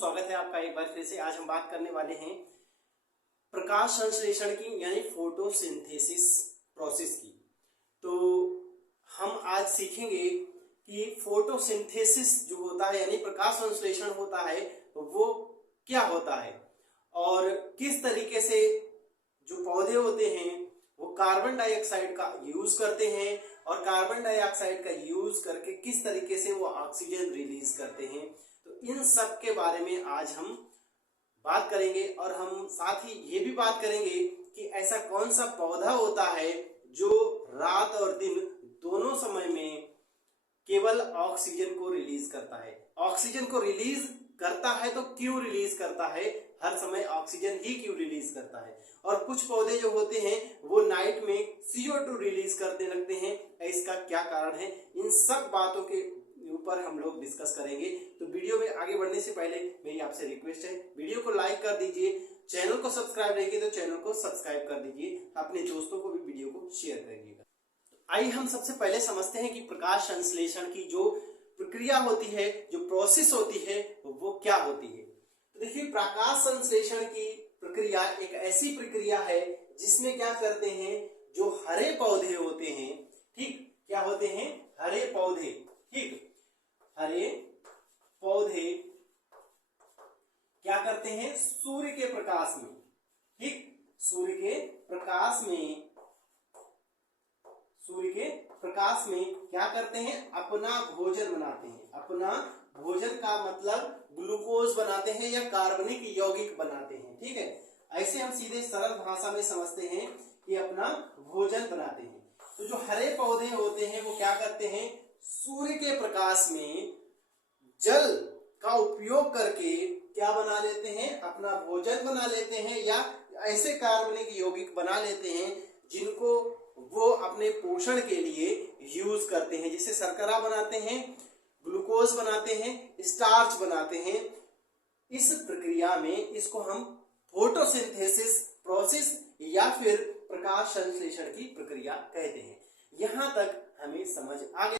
स्वागत है आपका एक बार फिर से। आज हम बात करने वाले हैं प्रकाश संश्लेषण की यानी फोटोसिंथेसिस प्रोसेस की। तो हम आज सीखेंगे कि फोटोसिंथेसिस जो होता है यानी प्रकाश संश्लेषण होता है वो क्या होता है और किस तरीके से जो पौधे होते हैं वो कार्बन डाइऑक्साइड का यूज करते हैं और कार्बन डाइऑक्साइड का यूज करके किस तरीके से वो ऑक्सीजन रिलीज करते हैं। तो इन सब के बारे में आज हम बात करेंगे और हम साथ ही ये भी बात करेंगे कि ऐसा कौन सा पौधा होता है जो रात और दिन दोनों समय में केवल ऑक्सीजन को रिलीज करता है। ऑक्सीजन को रिलीज करता है तो क्यों रिलीज करता है, हर समय ऑक्सीजन ही क्यों रिलीज करता है। और कुछ पौधे जो होते हैं वो नाइट में CO2 रिलीज करने लगते हैं, इसका क्या कारण है। इन सब बातों के ऊपर हम लोग डिस्कस करेंगे। तो वीडियो में आगे बढ़ने से पहले मेरी आपसे रिक्वेस्ट है, वीडियो को लाइक कर दीजिए, चैनल को सब्सक्राइब नहीं किया तो चैनल को सब्सक्राइब कर दीजिए, अपने दोस्तों को भी वीडियो को शेयर करिएगा। आइए हम सबसे पहले समझते हैं कि प्रकाश संश्लेषण की जो प्रक्रिया होती है, जो प्रोसेस होती है वो क्या होती है। तो देखिए, प्रकाश संश्लेषण की प्रक्रिया एक ऐसी प्रक्रिया है जिसमें क्या करते हैं, जो हरे पौधे होते हैं, ठीक, क्या होते हैं, हरे पौधे, ठीक, हरे पौधे क्या करते हैं, सूर्य के प्रकाश में, ठीक, सूर्य के प्रकाश में क्या करते हैं, अपना भोजन बनाते हैं। अपना भोजन का मतलब ग्लूकोज बनाते हैं या कार्बनिक यौगिक बनाते हैं, ठीक है। ऐसे हम सीधे सरल भाषा में समझते हैं कि अपना भोजन बनाते हैं। तो जो हरे पौधे होते हैं वो क्या करते हैं, सूर्य के प्रकाश में जल का उपयोग करके क्या बना लेते हैं, अपना भोजन बना लेते हैं या ऐसे कार्बनिक यौगिक बना लेते हैं जिनको वो अपने पोषण के लिए यूज करते हैं। जैसे शर्करा बनाते हैं, ग्लूकोज बनाते हैं, स्टार्च बनाते हैं। इस प्रक्रिया में इसको हम फोटोसिंथेसिस प्रोसेस या फिर प्रकाश संश्लेषण की प्रक्रिया कहते हैं। यहां तक हमें समझ आ गया।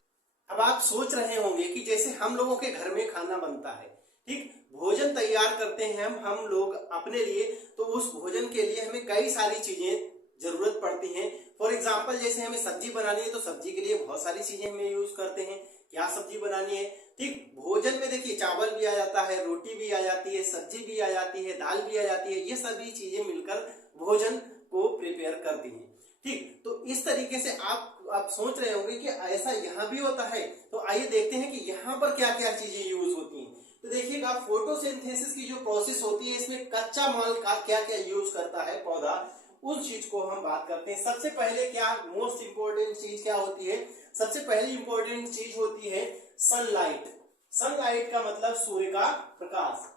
अब आप सोच रहे होंगे कि जैसे हम लोगों के घर में खाना बनता है, ठीक, भोजन तैयार करते हैं हम लोग अपने लिए, तो उस भोजन के लिए हमें कई सारी चीजें जरूरत पड़ती हैं। फॉर एग्जाम्पल, जैसे हमें सब्जी बनानी है तो सब्जी के लिए बहुत सारी चीजें हमें यूज करते हैं। क्या सब्जी बनानी है, ठीक, भोजन में देखिए चावल भी आ जाता है, रोटी भी आ जाती है, सब्जी भी आ जाती है, दाल भी आ जाती है। ये सभी चीजें मिलकर भोजन को प्रिपेयर करती हैं, ठीक। तो इस तरीके से आप सोच रहे होंगे कि ऐसा यहाँ भी होता है। तो आइए देखते हैं कि यहाँ पर क्या क्या चीजें यूज होती हैं। तो देखिएगा, फोटोसिंथेसिस की जो प्रोसेस होती है इसमें कच्चा माल का क्या क्या यूज करता है पौधा, उस चीज को हम बात करते हैं। सबसे पहले क्या मोस्ट इंपोर्टेंट चीज क्या होती है, सबसे पहली इंपोर्टेंट चीज होती है सनलाइट। सनलाइट का मतलब सूर्य का प्रकाश,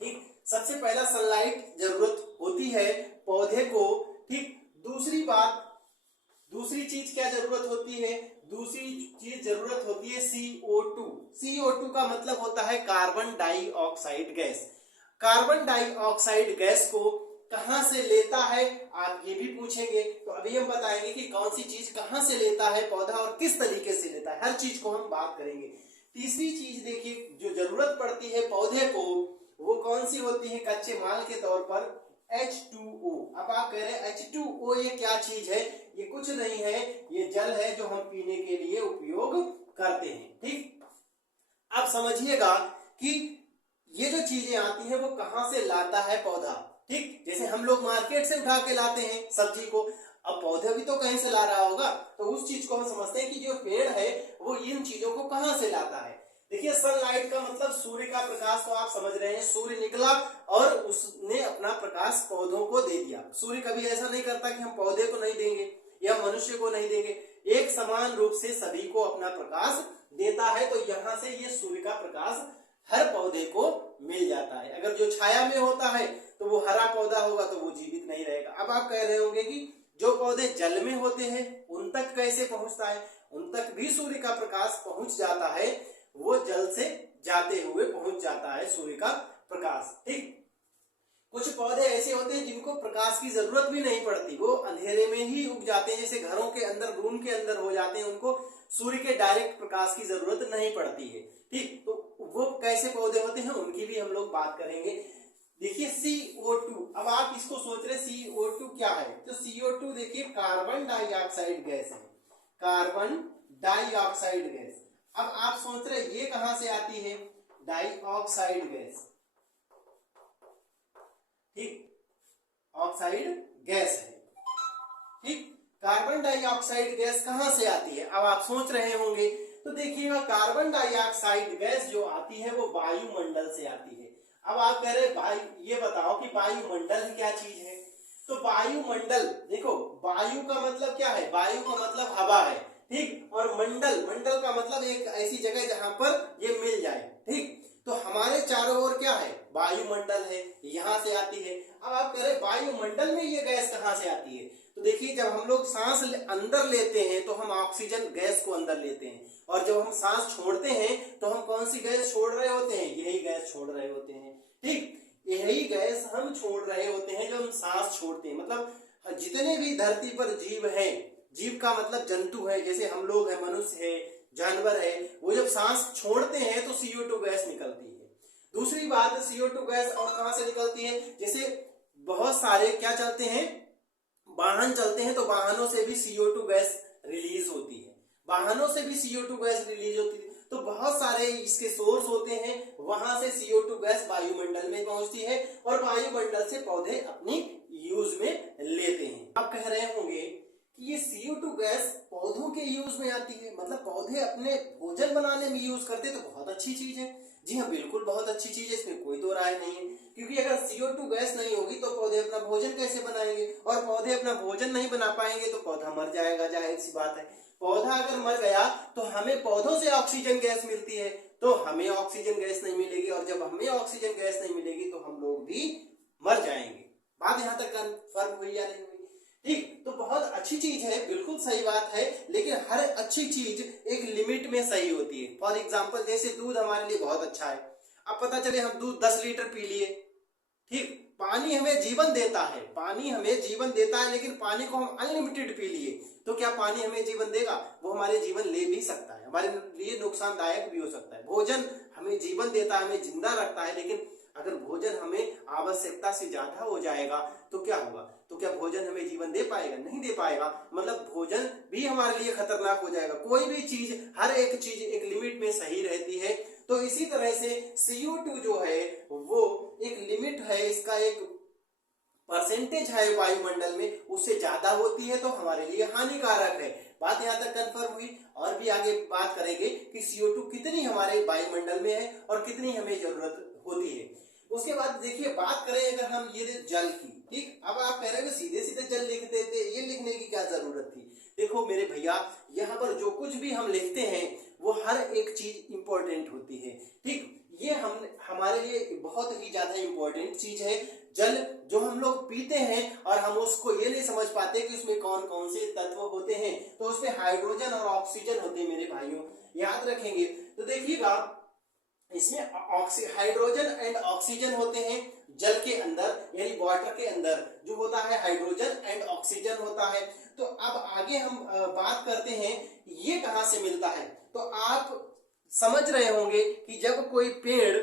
ठीक, सबसे पहला सनलाइट जरूरत होती है पौधे को, ठीक। दूसरी चीज क्या जरूरत होती है, दूसरी चीज जरूरत होती है CO2। CO2 का मतलब होता है carbon dioxide gas. Carbon dioxide gas को कहां से लेता है, आप ये भी पूछेंगे। तो अभी हम बताएंगे कि कौन सी चीज कहां से लेता है पौधा और किस तरीके से लेता है, हर चीज को हम बात करेंगे। तीसरी चीज देखिए जो जरूरत पड़ती है पौधे को, वो कौन सी होती है कच्चे माल के तौर पर, H2O। अब आप कह रहे हैं H2O ये क्या चीज है, ये कुछ नहीं है, ये जल है जो हम पीने के लिए उपयोग करते हैं, ठीक। अब समझिएगा कि ये जो चीजें आती है वो कहां से लाता है पौधा, ठीक। जैसे हम लोग मार्केट से उठा के लाते हैं सब्जी को, अब पौधे भी तो कहीं से ला रहा होगा। तो उस चीज को हम समझते हैं कि जो पेड़ है वो इन चीजों को कहां से लाता है। देखिए, सनलाइट का मतलब सूर्य का प्रकाश, तो आप समझ रहे हैं सूर्य निकला और उसने अपना प्रकाश पौधों को दे दिया। सूर्य कभी ऐसा नहीं करता कि हम पौधे को नहीं देंगे या मनुष्य को नहीं देंगे, एक समान रूप से सभी को अपना प्रकाश देता है। तो यहाँ से ये सूर्य का प्रकाश हर पौधे को मिल जाता है। अगर जो छाया में होता है तो वो हरा पौधा होगा तो वो जीवित नहीं रहेगा। अब आप कह रहे होंगे कि जो पौधे जल में होते हैं उन तक कैसे पहुंचता है, उन तक भी सूर्य का प्रकाश पहुंच जाता है, वो जल से जाते हुए पहुंच जाता है सूर्य का प्रकाश, ठीक। कुछ पौधे ऐसे होते हैं जिनको प्रकाश की जरूरत भी नहीं पड़ती, वो अंधेरे में ही उग जाते हैं, जैसे घरों के अंदर, रूम के अंदर हो जाते हैं, उनको सूर्य के डायरेक्ट प्रकाश की जरूरत नहीं पड़ती है, ठीक। तो वो कैसे पौधे होते हैं उनकी भी हम लोग बात करेंगे। देखिए CO2, अब आप इसको सोच रहे CO2 क्या है, तो CO2 देखिए कार्बन डाइऑक्साइड गैस है, कार्बन डाइऑक्साइड गैस। अब आप सोच रहे ये कहां से आती है, डाइऑक्साइड गैस, ठीक, ऑक्साइड गैस है, ठीक। कार्बन डाइऑक्साइड गैस कहां से आती है, अब आप सोच रहे होंगे, तो देखिएगा कार्बन डाइऑक्साइड गैस जो आती है वो वायुमंडल से आती है। अब आप कह रहे भाई ये बताओ कि वायुमंडल क्या चीज है, तो वायुमंडल देखो, वायु का मतलब क्या है, वायु का मतलब हवा है, ठीक, और मंडल, मंडल का मतलब एक ऐसी जगह जहां पर ये मिल जाए, ठीक। तो हमारे चारों ओर क्या है, वायुमंडल है, यहां से आती है। अब आप कह रहे वायुमंडल में ये गैस कहां से आती है, तो देखिए जब हम लोग सांस अंदर लेते हैं तो हम ऑक्सीजन गैस को अंदर लेते हैं, और जब हम सांस छोड़ते हैं तो हम कौन सी गैस छोड़ रहे होते हैं, यही गैस छोड़ रहे होते हैं, ठीक। यही गैस हम छोड़ रहे होते हैं जब हम सांस छोड़ते हैं। मतलब जितने भी धरती पर जीव हैं, जीव का मतलब जंतु है, जैसे हम लोग हैं, मनुष्य है, जानवर है, वो जब सांस छोड़ते हैं तो CO2 गैस निकलती है। दूसरी बात, CO2 गैस और कहां से निकलती है, जैसे बहुत सारे क्या चलते हैं, वाहन चलते हैं, तो वाहनों से भी CO2 गैस रिलीज होती है, वाहनों से भी CO2 गैस रिलीज होती है। तो बहुत सारे इसके सोर्स होते हैं, वहां से CO2 गैस वायुमंडल में पहुंचती है और वायुमंडल से पौधे अपनी यूज में लेते हैं। आप कह रहे होंगे कि ये CO2 गैस पौधों के यूज में आती है, मतलब पौधे अपने भोजन बनाने में यूज करते हैं, तो बहुत अच्छी चीज है। जी हाँ, बिल्कुल बहुत अच्छी चीज है, इसमें कोई दो राय नहीं है, क्योंकि अगर CO2 गैस नहीं होगी तो पौधे अपना भोजन कैसे बनाएंगे, और पौधे अपना भोजन नहीं बना पाएंगे तो पौधा मर जाएगा, जाहिर सी बात है। पौधा अगर मर गया तो हमें पौधों से ऑक्सीजन गैस मिलती है, तो हमें ऑक्सीजन गैस नहीं मिलेगी, और जब हमें ऑक्सीजन गैस नहीं मिलेगी तो हम लोग भी मर जाएंगे। बात यहाँ तक कन्फर्म हुई या नहीं हुई, ठीक। तो बहुत अच्छी चीज है, बिल्कुल सही बात है, लेकिन हर अच्छी चीज एक लिमिट में सही होती है। फॉर एग्जाम्पल जैसे दूध हमारे लिए बहुत अच्छा है, अब पता चले हम दूध 10 लीटर पी लिए, ठीक। पानी हमें जीवन देता है, पानी हमें जीवन देता है, लेकिन पानी को हम अनलिमिटेड पी लिए, तो क्या पानी हमें जीवन देगा, वो हमारे जीवन ले भी सकता है, हमारे लिए नुकसानदायक भी हो सकता है। भोजन हमें जीवन देता है, हमें जिंदा रखता है, लेकिन अगर भोजन हमें आवश्यकता से ज्यादा हो जाएगा तो क्या होगा, तो क्या भोजन हमें जीवन दे पाएगा, नहीं दे पाएगा, मतलब भोजन भी हमारे लिए खतरनाक हो जाएगा। कोई भी चीज, हर एक चीज एक लिमिट में सही रहती है, तो इसी तरह से CO2 जो है वो एक लिमिट है, इसका एक परसेंटेज है वायुमंडल में, उससे ज्यादा होती है तो हमारे लिए हानिकारक है। बात यहाँ तक कंफर्म हुई, और भी आगे बात करेंगे कि CO2 कितनी हमारे वायुमंडल में है और कितनी हमें जरूरत होती है। उसके बाद देखिए बात करें अगर हम ये जल की, ठीक। अब आप कह रहे हो सीधे सीधे जल लिख देते, ये लिखने की क्या जरूरत थी। देखो मेरे भैया, यहाँ पर जो कुछ भी हम लिखते हैं वो हर एक चीज इंपॉर्टेंट होती है, ठीक। ये हमारे लिए बहुत ही ज्यादा इंपॉर्टेंट चीज है। जल जो हम लोग पीते हैं और हम उसको ये नहीं समझ पाते कि उसमें कौन कौन से तत्व होते हैं, तो उसमें हाइड्रोजन और ऑक्सीजन होते हैं मेरे भाइयों, याद रखेंगे। तो देखिएगा इसमें हाइड्रोजन एंड ऑक्सीजन होते हैं जल के अंदर, यानी वाटर के अंदर जो होता है हाइड्रोजन एंड ऑक्सीजन होता है। तो अब आगे हम बात करते हैं ये कहां से मिलता है। तो आप समझ रहे होंगे कि जब कोई पेड़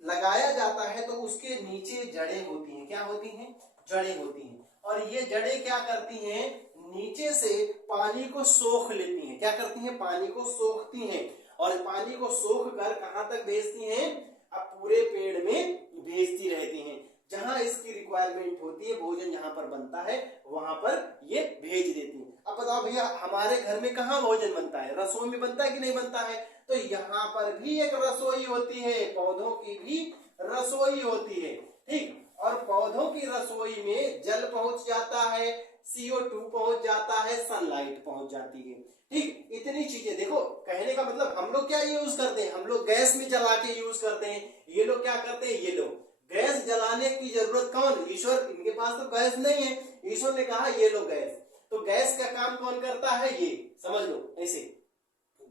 लगाया जाता है तो उसके नीचे जड़ें होती हैं, क्या होती हैं, जड़ें होती हैं, और ये जड़ें क्या करती हैं, नीचे से पानी को सोख लेती हैं, क्या करती हैं, पानी को सोखती हैं, और पानी को सोख कर कहां तक भेजती हैं, अब पूरे पेड़ में भेजती रहती हैं, जहां इसकी रिक्वायरमेंट होती है, भोजन जहां पर बनता है वहां पर ये भेज देती हैं। अब बताओ भैया हमारे घर में कहां भोजन बनता है, रसोई में बनता है कि नहीं बनता है, तो यहाँ पर भी एक रसोई होती है, पौधों की भी रसोई होती है, ठीक। और पौधों की रसोई में जल पहुंच जाता है, CO2 पहुंच जाता है, सनलाइट पहुंच जाती है, ठीक। इतनी चीजें देखो, कहने का मतलब हम लोग क्या यूज करते हैं, हम लोग गैस में जला के यूज करते हैं, ये लोग क्या करते हैं, ये लोग गैस जलाने की जरूरत कौन, ईश्वर, इनके पास तो गैस नहीं है, ईश्वर ने कहा ये लो गैस, तो गैस का काम कौन करता है, ये समझ लो, ऐसे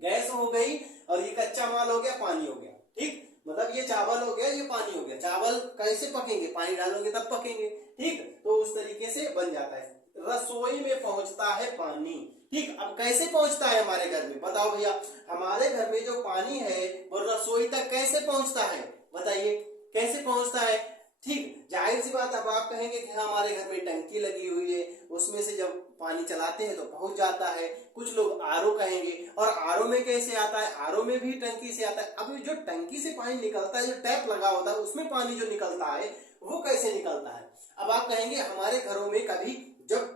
गैस हो गई और ये कच्चा माल हो गया, पानी हो गया, ठीक। मतलब ये चावल हो गया, ये पानी हो गया, चावल कैसे पकेंगे, पानी डालोगे तब पकेंगे, ठीक। तो उस तरीके से बन जाता है। रसोई में पहुंचता है पानी। ठीक, अब कैसे पहुंचता है हमारे घर में, बताओ भैया, हमारे घर में जो पानी है वो रसोई तक कैसे पहुंचता है, बताइए कैसे पहुंचता है। ठीक, जाहिर सी बात, अब आप कहेंगे कि हमारे घर में टंकी लगी हुई है, उसमें से जब पानी चलाते हैं तो पहुंच जाता है। कुछ लोग आरओ कहेंगे, और आरओ में कैसे आता है, आरओ में भी टंकी से आता है। अब जो टंकी से पानी निकलता है, जो टैप लगा होता है उसमें पानी जो निकलता है वो कैसे निकलता है। अब आप कहेंगे हमारे घरों में कभी जब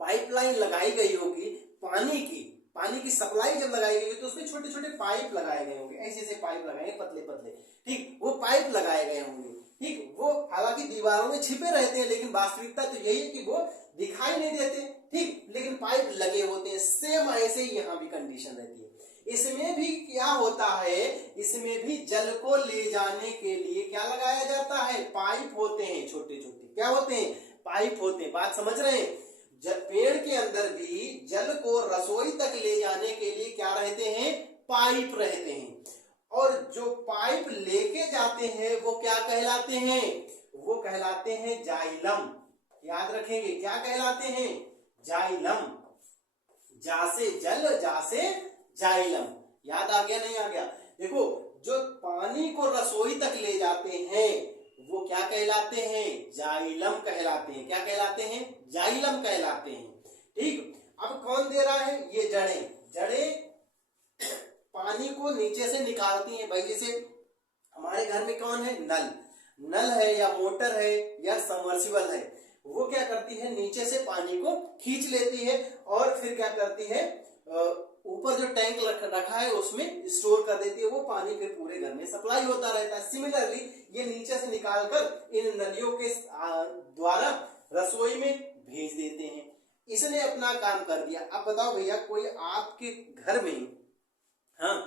पाइपलाइन लगाई गई होगी पानी की सप्लाई जब लगाई गई तो उसमें छोटे छोटे पाइप लगाए गए होंगे, ऐसे ऐसे पाइप लगाए पतले पतले। ठीक, वो पाइप लगाए गए होंगे। ठीक, वो हालांकि दीवारों में छिपे रहते हैं, लेकिन वास्तविकता तो यही है कि वो दिखाई नहीं देते। ठीक, लेकिन पाइप लगे होते हैं। सेम ऐसे ही यहाँ भी कंडीशन रहती है। इसमें भी क्या होता है, इसमें भी जल को ले जाने के लिए क्या लगाया जाता है, पाइप होते हैं छोटे छोटे। क्या होते हैं, पाइप होते हैं। बात समझ रहे हैं। पेड़ के अंदर भी जल को रसोई तक ले जाने के लिए क्या रहते हैं, पाइप रहते हैं। और जो पाइप लेके जाते हैं वो क्या कहलाते हैं, वो कहलाते हैं जाइलम। याद रखेंगे, क्या कहलाते हैं, जाइलम। जा से जल, जा से जाइलम। याद आ गया, नहीं आ गया। देखो, जो पानी को रसोई तक ले जाते हैं वो क्या कहलाते हैं, जाइलम कहलाते हैं। क्या कहलाते हैं, जाइलम कहलाते हैं। ठीक, अब कौन दे रहा है, ये जड़ें पानी को नीचे से निकालती हैं। भाई जैसे हमारे घर में कौन है, नल है या मोटर है या सबमर्सिबल है, वो क्या करती है, नीचे से पानी को खींच लेती है और फिर क्या करती है, ऊपर जो टैंक रखा है उसमें स्टोर कर देती है। वो पानी फिर पूरे घर में सप्लाई होता रहता है। सिमिलरली ये नीचे से निकालकर इन नलियों के द्वारा रसोई में भेज देते हैं। इसने अपना काम कर दिया। अब बताओ भैया, कोई आपके घर में, हाँ,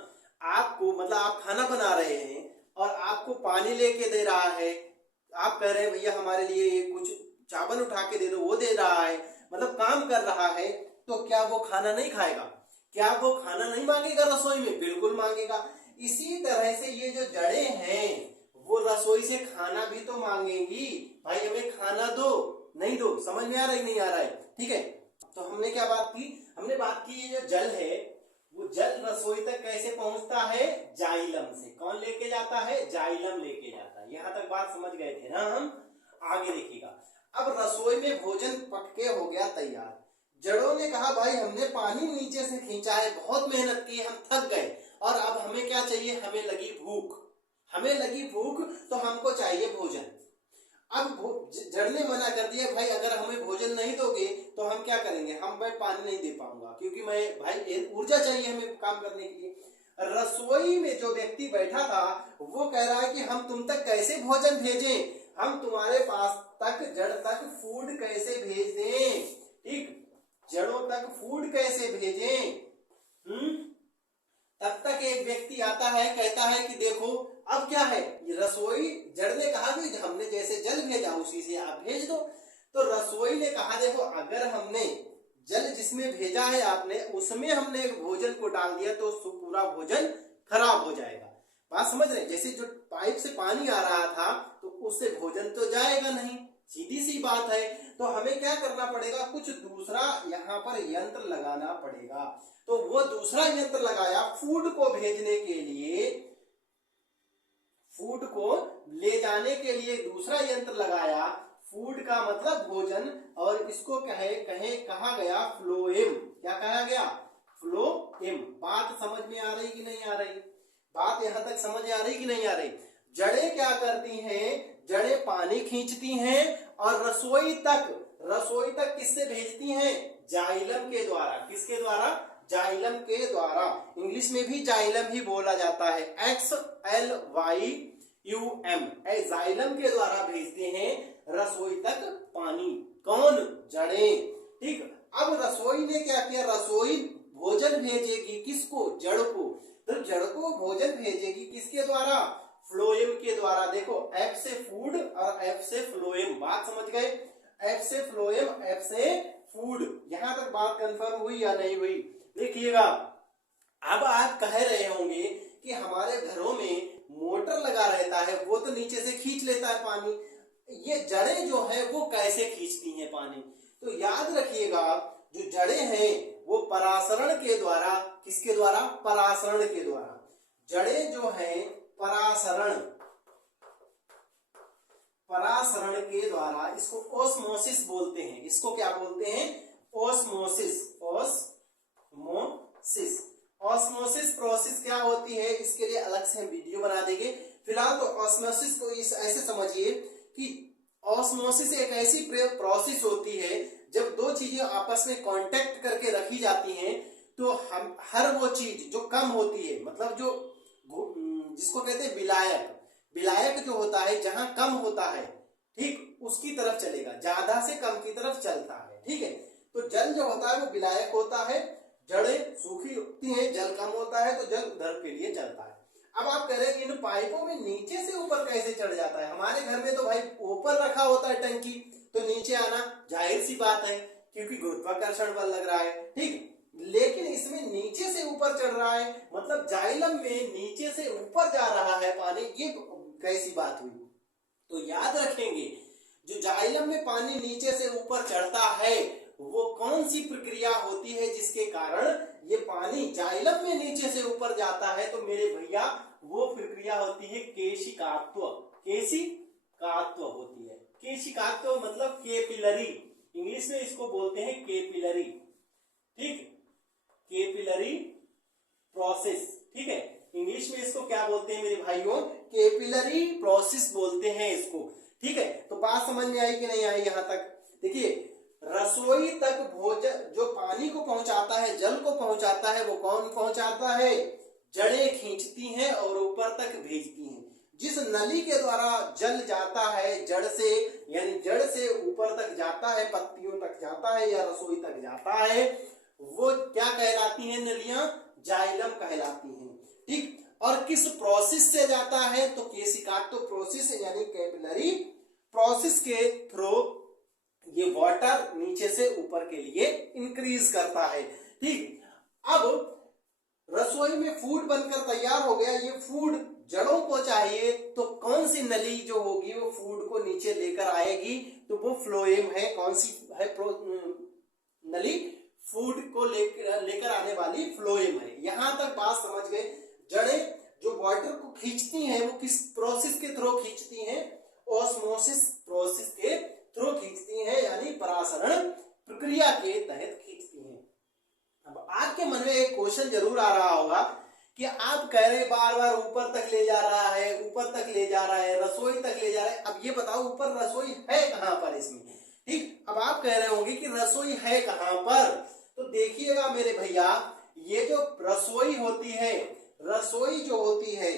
आपको मतलब आप खाना बना रहे हैं और आपको पानी लेके दे रहा है। आप कह रहे हैं भैया हमारे लिए कुछ चावल उठा के दे दो, वो दे रहा है, मतलब काम कर रहा है, तो क्या वो खाना नहीं खाएगा, क्या वो खाना नहीं मांगेगा रसोई में, बिल्कुल मांगेगा। इसी तरह से ये जो जड़ें हैं वो रसोई से खाना भी तो मांगेंगी, भाई हमें खाना दो, नहीं दो। समझ में आ रहा है, नहीं आ रहा है, ठीक है। तो हमने क्या बात की, हमने बात की ये जो जल है वो जल रसोई तक कैसे पहुंचता है, जाइलम से। कौन लेके जाता है, जाइलम लेके जाता है। यहां तक बात समझ गए थे ना हम। आगे देखिएगा, अब रसोई में भोजन पक के हो गया तैयार। जड़ों ने कहा भाई हमने पानी नीचे से खींचा है, बहुत मेहनत की, हम थक गए, और अब हमें क्या चाहिए, हमें लगी भूख, तो हमको चाहिए भोजन। अब जड़ ने मना कर दिया, भाई अगर हमें भोजन नहीं दोगे तो हम क्या करेंगे, हम भाई पानी नहीं दे पाऊंगा, क्योंकि मैं भाई ऊर्जा चाहिए हमें काम करने के लिए। रसोई में जो व्यक्ति बैठा था वो कह रहा है कि हम तुम तक कैसे भोजन भेजें, हम तुम्हारे पास तक जड़ तक फूड कैसे भेज दें। ठीक, जड़ों तक फूड कैसे भेजें। तब तक एक व्यक्ति आता है, कहता है कि देखो अब क्या है, ये रसोई, जड़ ने कहा कि हमने जैसे जल भेजा उसी से आप भेज दो। तो रसोई ने कहा देखो अगर हमने जल जिसमें भेजा है आपने उसमें हमने भोजन को डाल दिया तो पूरा भोजन खराब हो जाएगा। बात समझ रहे, जैसे जो पाइप से पानी आ रहा था तो उससे भोजन तो जाएगा नहीं, सीधी सी बात है। तो हमें क्या करना पड़ेगा, कुछ दूसरा यहाँ पर यंत्र लगाना पड़ेगा। तो वो दूसरा यंत्र लगाया फूड को भेजने के लिए, फूड को ले जाने के लिए दूसरा यंत्र लगाया। फूड का मतलब भोजन, और इसको कहा गया फ्लोएम। क्या कहा गया, फ्लोएम। बात समझ में आ रही कि नहीं आ रही, बात यहां तक समझ आ रही कि नहीं आ रही। जड़ें क्या करती हैं, जड़ें पानी खींचती हैं और रसोई तक किससे भेजती हैं, जाइलम के द्वारा। किसके द्वारा, जाइलम के द्वारा। इंग्लिश में भी जाइलम ही बोला जाता है, XLYUM। जाइलम के द्वारा भेजते हैं रसोई तक पानी। कौन, जड़ें। ठीक, अब रसोई ने क्या किया, रसोई भोजन भेजेगी किसको, जड़ को। तो जड़ को भोजन भेजेगी किसके द्वारा, फ्लोएम के द्वारा। देखो F से फूड और F से फ्लोएम, बात समझ गए। F से फ्लोएम, F से फूड। यहां तक बात कंफर्म हुई या नहीं हुई, देखिएगा। अब आप कह रहे होंगे कि हमारे घरों में मोटर लगा रहता है, वो तो नीचे से खींच लेता है पानी, ये जड़ें जो है वो कैसे खींचती हैं पानी। तो याद रखिएगा जो जड़ें हैं वो परासरण के द्वारा, किसके द्वारा? परासरण के द्वारा। जड़ें जो हैं परासरण के द्वारा, इसको ओस्मोसिस बोलते हैं। इसको क्या बोलते हैं? ओस्मोसिस। ऑस्मोसिस प्रोसेस क्या होती है, इसके लिए अलग से हम वीडियो बना देंगे। फिलहाल तो ऑस्मोसिस को ऐसे समझिए कि ऑस्मोसिस एक ऐसी प्रोसेस होती है जब दो चीजें आपस में कांटेक्ट करके रखी जाती हैं, तो हम हर वो चीज जो कम होती है, मतलब जो जिसको कहते हैं विलायक जो होता है, जहां कम होता है, ठीक, उसकी तरफ चलेगा, ज्यादा से कम की तरफ चलता है। ठीक है, तो जल जो होता है वो विलायक होता है, जड़ें सूखी होती हैं, जल कम होता है तो जल उधर के लिए चलता है। अब आप कह रहे हैं इन पाइपों में नीचे से ऊपर कैसे चढ़ जाता है? हमारे घर में तो भाई ऊपर रखा होता है टंकी, तो नीचे आना जाहिर सी बात है क्योंकि गुरुत्वाकर्षण बल लग रहा है। ठीक, लेकिन इसमें नीचे से ऊपर चढ़ रहा है, मतलब जाइलम में नीचे से ऊपर जा रहा है पानी, ये कैसी बात हुई? तो याद रखेंगे जो जाइलम में पानी नीचे से ऊपर चढ़ता है वो कौन सी प्रक्रिया होती है जिसके कारण ये पानी जाइलम में नीचे से ऊपर जाता है? तो मेरे भैया वो प्रक्रिया होती है केशिकात्व। केशिकात्व होती है। केशिकात्व मतलब केपिलरी, इंग्लिश में इसको बोलते हैं केपिलरी। ठीक, केपिलरी प्रोसेस। ठीक है, इंग्लिश में इसको क्या बोलते हैं मेरे भाइयों? केपिलरी प्रोसेस बोलते हैं इसको। ठीक है, तो बात समझ में आई कि नहीं आई? यहां तक देखिए, रसोई तक भोजन जो पानी को पहुंचाता है, जल को पहुंचाता है, वो कौन पहुंचाता है? जड़ें खींचती हैं और ऊपर तक भेजती हैं। जिस नली के द्वारा जल जाता है जड़ से, यानी जड़ से ऊपर तक जाता है, पत्तियों तक जाता है या रसोई तक जाता है, वो क्या कहलाती हैं नलियां? जाइलम कहलाती हैं। ठीक, और किस प्रोसेस से जाता है? तो केशिकात्व प्रोसेस यानी कैपिलरी प्रोसेस के थ्रू ये वाटर नीचे से ऊपर के लिए इंक्रीज करता है। ठीक, अब रसोई में फूड बनकर तैयार हो गया, ये फूड जड़ों को चाहिए, तो कौन सी नली जो होगी वो फूड को नीचे लेकर आएगी? तो वो फ्लोएम है। कौन सी है नली? फूड को लेकर आने वाली फ्लोएम है। यहां तक बात समझ गए। जड़ें जो वाटर को खींचती हैं वो किस प्रोसेस के थ्रू खींचती हैं? ऑस्मोसिस प्रोसेस के थ्रू खींचती हैं, यानी परासरण प्रक्रिया के तहत खींचती हैं। अब आपके मन में एक क्वेश्चन जरूर आ रहा होगा कि आप कह रहे बार बार ऊपर तक ले जा रहा है, ऊपर तक ले जा रहा है, रसोई तक ले जा रहा है। अब ये बताओ ऊपर रसोई है कहां पर इसमें? ठीक, अब आप कह रहे होंगे कि रसोई है कहां पर? तो देखिएगा मेरे भैया, ये जो रसोई होती है, रसोई जो होती है,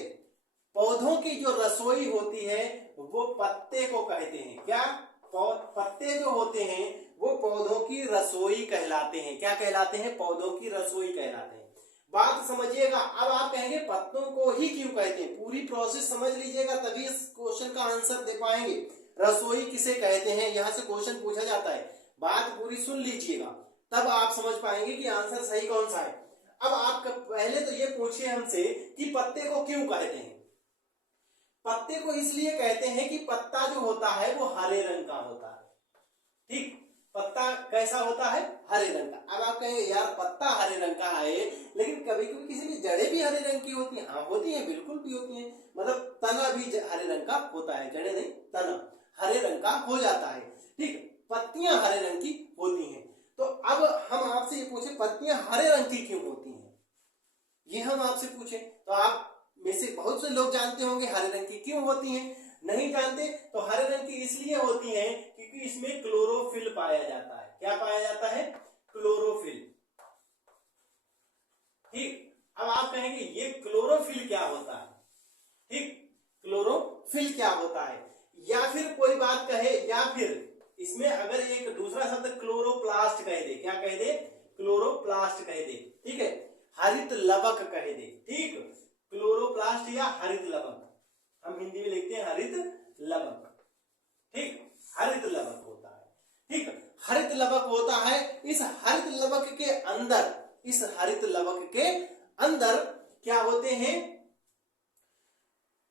पौधों की जो रसोई होती है वो पत्ते को कहते हैं। क्या? पत्ते जो होते हैं वो पौधों की रसोई कहलाते हैं। क्या कहलाते हैं? पौधों की रसोई कहलाते हैं। बात समझिएगा। अब आप कहेंगे पत्तों को ही क्यों कहते हैं? पूरी प्रोसेस समझ लीजिएगा तभी इस क्वेश्चन का आंसर दे पाएंगे। रसोई किसे कहते हैं, यहां से क्वेश्चन पूछा जाता है। बात पूरी सुन लीजिएगा तब आप समझ पाएंगे कि आंसर सही कौन सा है। अब आप पहले तो ये पूछिए हमसे कि पत्ते को क्यों कहते हैं? पत्ते को इसलिए कहते हैं कि पत्ता जो होता है वो हरे रंग का होता है। ठीक, पत्ता कैसा होता है? हरे रंग का। अब आप कहेंगे यार पत्ता हरे रंग का है, लेकिन कभी कभी किसी की जड़ें भी हरे रंग की होती हैं। हाँ होती हैं, बिल्कुल भी होती हैं। मतलब तना भी हरे रंग का होता है, जड़ें नहीं, तना हरे रंग का हो जाता है। ठीक, पत्तियां हरे रंग की होती हैं। तो अब हम आपसे ये पूछे पत्तियां हरे रंग की क्यों होती हैं, ये हम आपसे पूछे तो आप में से बहुत से लोग जानते होंगे हरे रंग की क्यों होती हैं। नहीं जानते तो हरे रंग की इसलिए होती हैं क्योंकि इसमें क्लोरोफिल पाया जाता है। क्या पाया जाता है? क्लोरोफिल। ठीक, अब आप कहेंगे ये क्लोरोफिल क्या होता है? ठीक, क्लोरोफिल क्या होता है? या फिर कोई बात कहे, या फिर इसमें अगर एक दूसरा शब्द क्लोरोप्लास्ट कह दे। क्या कह दे? क्लोरोप्लास्ट कह दे। ठीक है, हरित लवक कह दे। ठीक, क्लोरोप्लास्ट या हरित लवक, हम हिंदी में लिखते हैं हरित लवक। ठीक, हरित लवक होता है। ठीक, हरित लवक होता है। इस हरित लवक के अंदर, इस हरित लवक के अंदर क्या होते हैं?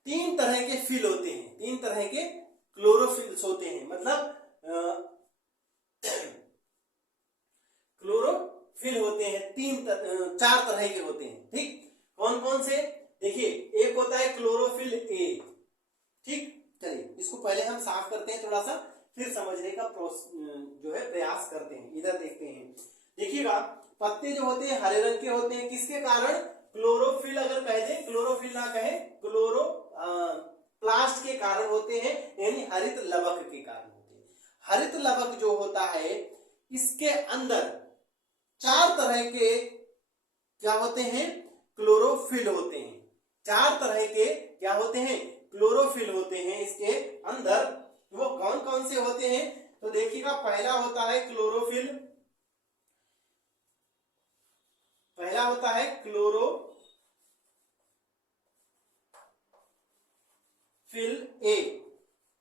3 तरह के फिल होते हैं, 3 तरह के क्लोरोफिल्स होते हैं। मतलब चार तरह के होते हैं। ठीक, कौन कौन से? देखिए, एक होता है क्लोरोफिल ए। ठीक, चलिए इसको पहले हम साफ करते हैं थोड़ा सा, फिर समझने का जो है प्रयास करते हैं। इधर देखते हैं, देखिएगा पत्ते जो होते हैं हरे रंग के होते हैं, किसके कारण? क्लोरोफिल अगर कह दे, क्लोरोफिल ना कहे, क्लोरो प्लास्ट के कारण होते हैं, यानी हरित लवक के कारण होते हैं। हरित लवक जो होता है इसके अंदर चार तरह के क्या होते हैं? क्लोरोफिल होते हैं। चार तरह के क्या होते हैं? क्लोरोफिल होते हैं इसके अंदर। वो कौन कौन से होते हैं? तो देखिएगा, पहला होता है क्लोरोफिल, पहला होता है क्लोरोफिल ए।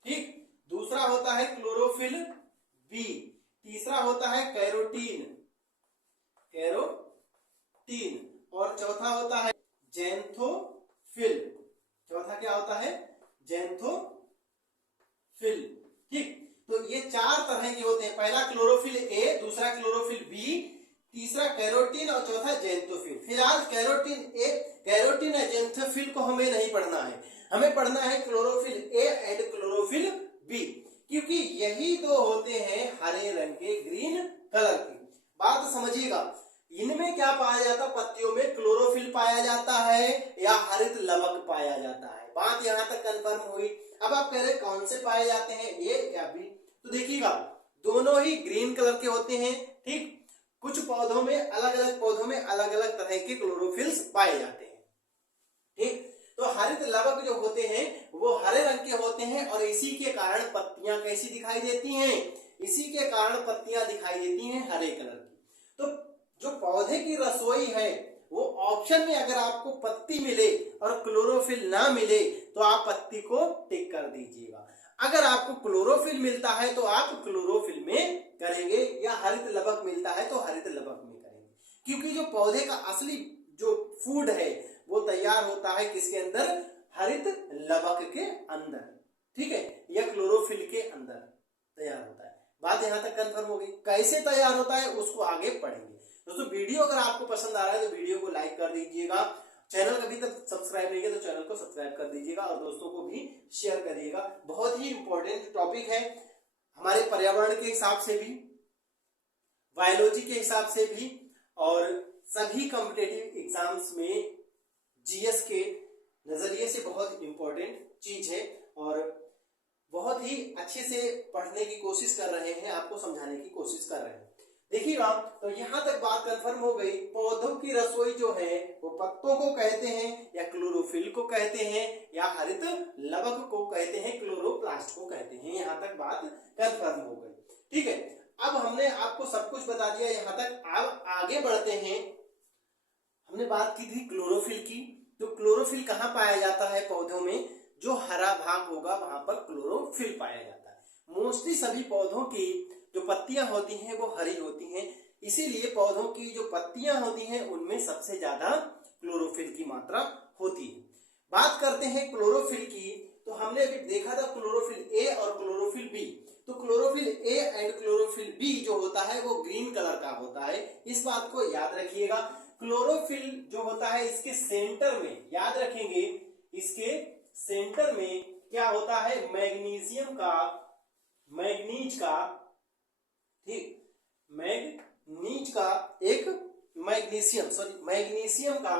ठीक, दूसरा होता है क्लोरोफिल बी, तीसरा होता है कैरोटीन, कैरोटीन, और चौथा होता है जेंथोफिल। चौथा क्या होता है? जेंथोफिल। ठीक, तो ये चार तरह के होते हैं। पहला क्लोरोफिल ए, दूसरा क्लोरोफिल बी, तीसरा कैरोटीन और चौथा जेंथोफिल। फिलहाल कैरोटीन ए, कैरोटीन या जेंथोफिल को हमें नहीं पढ़ना है, हमें पढ़ना है chlorophyll A and chlorophyll B, क्योंकि यही दो होते हैं हरे रंग के, ग्रीन कलर के। बात समझिएगा, इनमें क्या पाया जाता? पत्तियों में क्लोरोफिल पाया जाता है या हरित लवक पाया जाता है? बात यहां तक कंफर्म हुई। अब आप कह रहे कौन से पाए जाते हैं, ए या बी? तो देखिएगा, दोनों ही ग्रीन कलर के होते हैं। ठीक, कुछ पौधों में, अलग अलग पौधों में अलग अलग तरह के क्लोरोफिल्स पाए जाते हैं। ठीक, तो हरित लवक जो होते हैं वो हरे रंग के होते हैं, और इसी के कारण पत्तियां कैसी दिखाई देती हैं? इसी के कारण पत्तियां दिखाई देती हैं हरे कलर की। तो जो पौधे की रसोई है, वो ऑप्शन में अगर आपको पत्ती मिले और क्लोरोफिल ना मिले तो आप पत्ती को टिक कर दीजिएगा। अगर आपको क्लोरोफिल मिलता है तो आप क्लोरोफिल में करेंगे, या हरित लवक मिलता है तो हरित लवक में करेंगे, क्योंकि जो पौधे का असली जो फूड है वो तैयार होता है किसके अंदर? हरित लवक के अंदर। ठीक है, या क्लोरोफिल के अंदर तैयार होता है। बात यहां तक कंफर्म हो गई। कैसे तैयार होता है उसको आगे पढ़ेंगे। दोस्तों, वीडियो अगर आपको पसंद आ रहा है तो वीडियो को लाइक कर दीजिएगा, चैनल अभी तक सब्सक्राइब नहीं किया तो चैनल को सब्सक्राइब कर दीजिएगा, और दोस्तों को भी शेयर करिएगा। बहुत ही इंपॉर्टेंट टॉपिक है हमारे पर्यावरण के हिसाब से भी, बायोलॉजी के हिसाब से भी, और सभी कॉम्पिटिटिव एग्जाम्स में जीएस के नजरिए से बहुत इंपॉर्टेंट चीज है, और बहुत ही अच्छे से पढ़ने की कोशिश कर रहे हैं, आपको समझाने की कोशिश कर रहे हैं। देखिएगा, तो यहां तक बात कंफर्म हो गई। पौधों की रसोई जो है वो पत्तों को कहते हैं, या क्लोरोफिल को कहते हैं, या हरित लवक को कहते हैं, क्लोरोप्लास्ट को कहते हैं। यहां तक बात कंफर्म हो गई। ठीक है, अब हमने आपको सब कुछ बता दिया यहां तक। अब आगे बढ़ते हैं। हमने बात की थी क्लोरोफिल की, तो क्लोरोफिल कहाँ पाया जाता है? पौधों में जो हरा भाग होगा वहां पर क्लोरोफिल पाया जाता है। मोस्टली सभी पौधों की जो पत्तियां होती हैं वो हरी होती हैं, इसीलिए पौधों की जो पत्तियां होती हैं उनमें सबसे ज्यादा क्लोरोफिल की मात्रा होती है। बात करते हैं क्लोरोफिल की, तो हमने अभी देखा था क्लोरोफिल ए और क्लोरोफिल बी। तो chlorophyll A and chlorophyll B जो होता है वो ग्रीन कलर का होता है, इस बात को याद रखिएगा। क्लोरोफिल जो होता है इसके सेंटर में, याद रखेंगे, इसके सेंटर में क्या होता है? मैग्नीशियम का, मैग्नीज का, ठीक, मैग्नीज का एक, मैग्नीशियम सॉरी मैग्नीशियम का,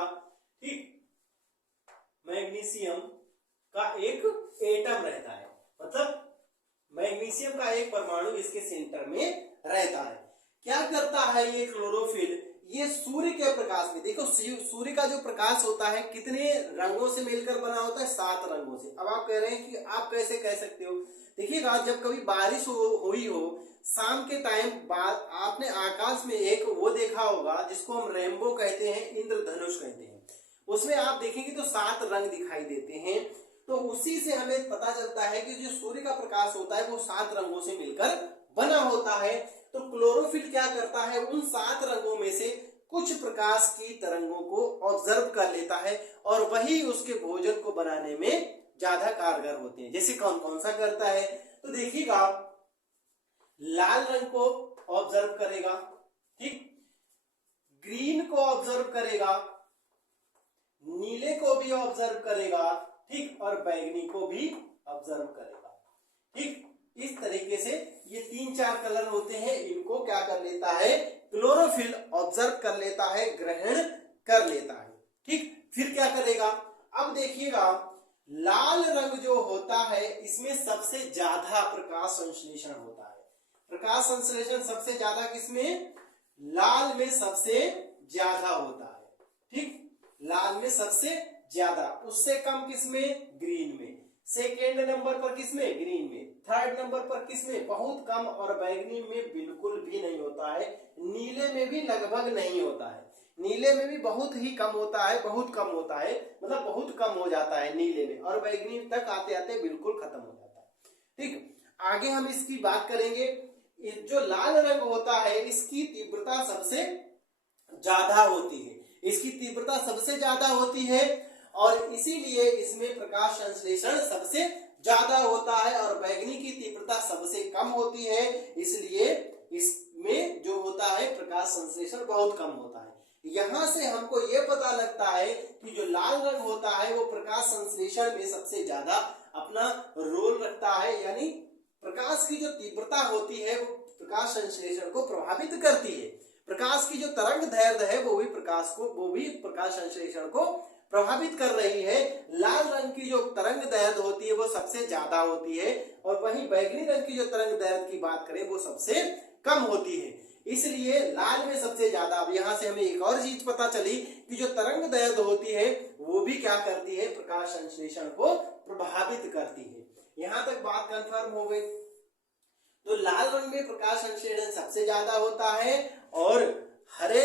ठीक, मैग्नीशियम का एक एटम रहता है, मतलब मैग्नीशियम का एक परमाणु इसके सेंटर में रहता है। क्या करता है ये क्लोरोफिल? ये सूर्य के प्रकाश में, देखो सूर्य का जो प्रकाश होता है कितने रंगों से मिलकर बना होता है? 7 रंगों से। अब आप कह रहे हैं कि आप कैसे कह सकते हो? देखिएगा, जब कभी बारिश हुई हो शाम के टाइम बाद, आपने आकाश में एक वो देखा होगा जिसको हम रेनबो कहते हैं, इंद्रधनुष कहते हैं, उसमें आप देखेंगे तो 7 रंग दिखाई देते हैं। तो उसी से हमें पता चलता है कि जो सूर्य का प्रकाश होता है वो 7 रंगों से मिलकर बना होता है। तो क्लोरोफिल क्या करता है? उन 7 रंगों में से कुछ प्रकाश की तरंगों को ऑब्जर्व कर लेता है, और वही उसके भोजन को बनाने में ज्यादा कारगर होते हैं। जैसे कौन कौन सा करता है? तो देखिएगा, लाल रंग को ऑब्जर्व करेगा, ठीक, ग्रीन को ऑब्जर्व करेगा, नीले को भी ऑब्जर्व करेगा, ठीक, और बैंगनी को भी ऑब्जर्व करेगा, ठीक। इस तरीके से ये 3-4 कलर होते हैं, इनको क्या कर लेता है, क्लोरोफिल ऑब्जर्व कर लेता है, ग्रहण कर लेता है, ठीक। फिर क्या करेगा, अब देखिएगा लाल रंग जो होता है इसमें सबसे ज्यादा प्रकाश संश्लेषण होता है। प्रकाश संश्लेषण सबसे ज्यादा किसमें, लाल में सबसे ज्यादा होता है, ठीक, लाल में सबसे ज्यादा, उससे कम किसमें, ग्रीन में, सेकेंड नंबर पर किसमें, ग्रीन में, थर्ड नंबर पर किसमें, बहुत कम, और बैंगनी में बिल्कुल भी नहीं होता है, नीले में भी लगभग नहीं होता है, नीले में भी बहुत ही कम होता है, बहुत कम होता है, मतलब बहुत कम हो जाता है नीले में, और बैंगनी तक आते आते बिल्कुल खत्म हो जाता है, ठीक। आगे हम इसकी बात करेंगे, जो लाल रंग होता है इसकी तीव्रता सबसे ज्यादा होती है, इसकी तीव्रता सबसे ज्यादा होती है, और इसीलिए इसमें प्रकाश संश्लेषण सबसे ज्यादा होता है, और बैंगनी की तीव्रता सबसे कम होती है, इसलिए इसमें जो होता है प्रकाश संश्लेषण बहुत कम होता है। यहां से हमको ये पता लगता है कि जो लाल रंग होता है वो प्रकाश संश्लेषण में सबसे ज्यादा अपना रोल रखता है, यानी प्रकाश की जो तीव्रता होती है वो प्रकाश संश्लेषण को प्रभावित करती है। प्रकाश की जो तरंग दैर्ध्य है वो भी प्रकाश संश्लेषण को प्रभावित कर रही है। लाल रंग की जो तरंग दैर्ध्य होती है वो सबसे ज्यादा होती है, और वहीं बैगनी रंग की जो तरंग दैर्ध्य की बात करें वो सबसे कम होती है, इसलिए लाल में सबसे ज्यादा। अब यहाँ से हमें एक और चीज पता चली कि जो तरंग दैर्ध्य होती है वो भी क्या करती है, प्रकाश संश्लेषण को प्रभावित करती है। यहाँ तक बात कंफर्म हो गई। तो लाल रंग में प्रकाश संश्लेषण सबसे ज्यादा होता है, और हरे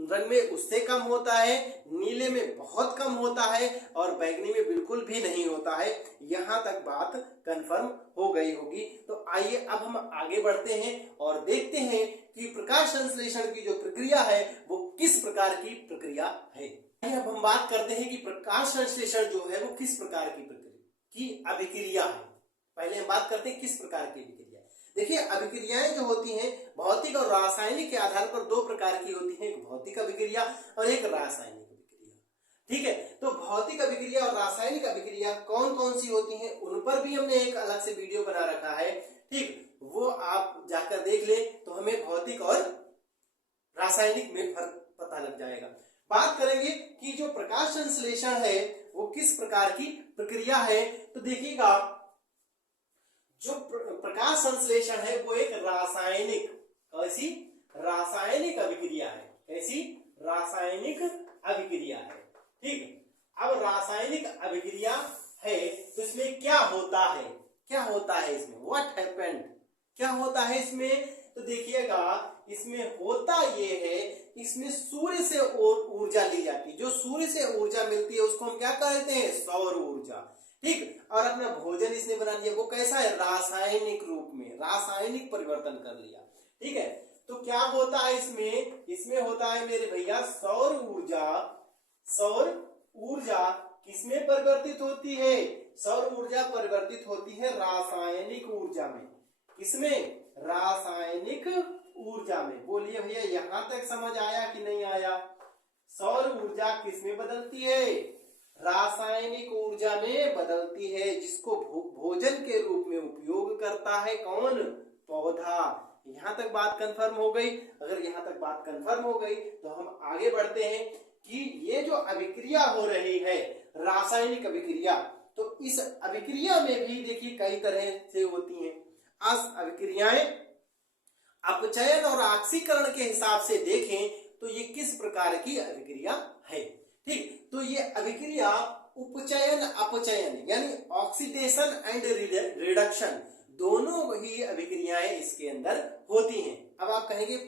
रंग में उससे कम होता है, नीले में बहुत कम होता है, और बैंगनी में बिल्कुल भी नहीं होता है। यहाँ तक बात कंफर्म हो गई होगी। तो आइए अब हम आगे बढ़ते हैं और देखते हैं कि प्रकाश संश्लेषण की जो प्रक्रिया है वो किस प्रकार की प्रक्रिया है। अब हम बात करते हैं कि प्रकाश संश्लेषण जो है वो किस प्रकार की अभिक्रिया है। पहले हम बात करते हैं किस प्रकार की अभिक्रिया। देखिए, अभिक्रियाएं जो होती हैं भौतिक और रासायनिक के आधार पर दो प्रकार की होती हैं, एक भौतिक अभिक्रिया और एक रासायनिक अभिक्रिया, ठीक है। तो भौतिक अभिक्रिया और रासायनिक अभिक्रिया कौन कौन सी होती हैं उन पर भी हमने एक अलग से वीडियो बना रखा है, ठीक, वो आप जाकर देख ले तो हमें भौतिक और रासायनिक में फर्क पता लग जाएगा। बात करेंगे कि जो प्रकाश संश्लेषण है वो किस प्रकार की प्रक्रिया है। तो देखिएगा, जो प्रकाश संश्लेषण है वो एक रासायनिक अभिक्रिया है। कैसी? रासायनिक अभिक्रिया है, ठीक। अब रासायनिक अभिक्रिया है तो इसमें क्या होता है, इसमें व्हाट हैपेंड, क्या होता है इसमें। तो देखिएगा, इसमें होता ये है, इसमें सूर्य से ऊर्जा ली जाती है। जो सूर्य से ऊर्जा मिलती है उसको हम क्या कहते हैं, सौर ऊर्जा, ठीक। और अपना भोजन इसने बना लिया, वो कैसा है, रासायनिक रूप में, रासायनिक परिवर्तन कर लिया, ठीक है। तो क्या होता है इसमें होता है मेरे भैया सौर ऊर्जा किसमें परिवर्तित होती है, सौर ऊर्जा परिवर्तित होती है रासायनिक ऊर्जा में। किसमें? रासायनिक ऊर्जा में। बोलिए भैया, यहां तक समझ आया कि नहीं आया? सौर ऊर्जा किसमें बदलती है, रासायनिक ऊर्जा में बदलती है, जिसको भोजन के रूप में उपयोग करता है कौन, पौधा। यहां तक बात कंफर्म हो गई। अगर यहां तक बात कंफर्म हो गई तो हम आगे बढ़ते हैं कि ये जो अभिक्रिया हो रही है रासायनिक अभिक्रिया, तो इस अभिक्रिया में भी देखिए कई तरह से होती हैं। आज अभिक्रियाएं अपचयन और ऑक्सीकरण के हिसाब से देखें तो ये किस प्रकार की अभिक्रिया है, ठीक। तो ये अभिक्रिया उपचयन अपचयन यानी ऑक्सीडेशन एंड रिडक्शन दोनों ही अभिक्रियाएं इसके अंदर होती हैं। अब आप कहेंगे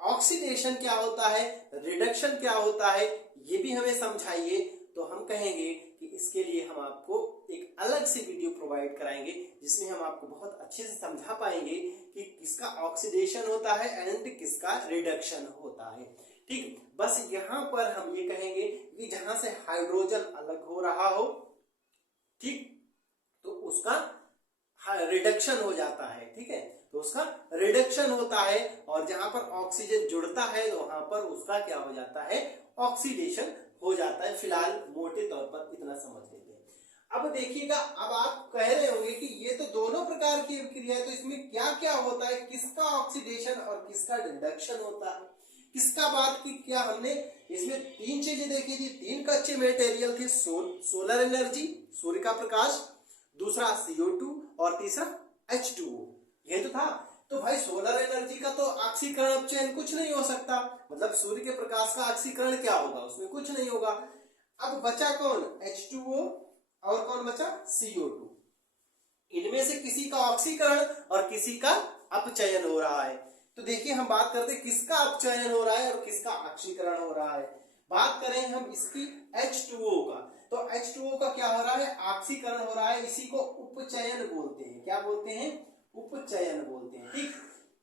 ऑक्सीडेशन क्या होता है, रिडक्शन क्या होता है, ये भी हमें समझाइए। तो हम कहेंगे कि इसके लिए हम आपको एक अलग से वीडियो प्रोवाइड कराएंगे जिसमें हम आपको बहुत अच्छे से समझा पाएंगे कि किसका ऑक्सीडेशन होता है एंड किसका रिडक्शन होता है, ठीक। बस यहाँ पर हम ये कहेंगे कि जहां से हाइड्रोजन अलग हो रहा हो, ठीक, तो उसका रिडक्शन हो जाता है, ठीक है। तो उसका रिडक्शन होता है, और जहां पर ऑक्सीजन जुड़ता है तो वहां पर उसका क्या हो जाता है, ऑक्सीडेशन हो जाता है। फिलहाल मोटे तौर पर इतना समझ लेते हैं। अब देखिएगा, अब आप कह रहे होंगे कि ये तो दोनों प्रकार की अभिक्रिया है, तो इसमें क्या क्या होता है, किसका ऑक्सीडेशन और किसका रिडक्शन होता है, किसका बात की क्या हमने इसमें तीन चीजें देखी थी, तीन कच्चे मटेरियल थे, सोलर एनर्जी सूर्य का प्रकाश, दूसरा CO2 और तीसरा H2O, ये तो था। तो भाई सोलर एनर्जी का तो ऑक्सीकरण अपचयन कुछ नहीं हो सकता, मतलब सूर्य के प्रकाश का ऑक्सीकरण क्या होगा, उसमें कुछ नहीं होगा। अब बचा कौन, H2O, और कौन बचा, CO2। इनमें से किसी का ऑक्सीकरण और किसी का अपचयन हो रहा है। तो देखिए हम बात करते हैं किसका अपचयन हो रहा है और किसका ऑक्सीकरण हो रहा है। बात करें हम इसकी H2O का, तो H2O का क्या हो रहा है, ऑक्सीकरण हो रहा है, इसी को उपचयन बोलते हैं। क्या बोलते हैं, उपचयन बोलते हैं, ठीक।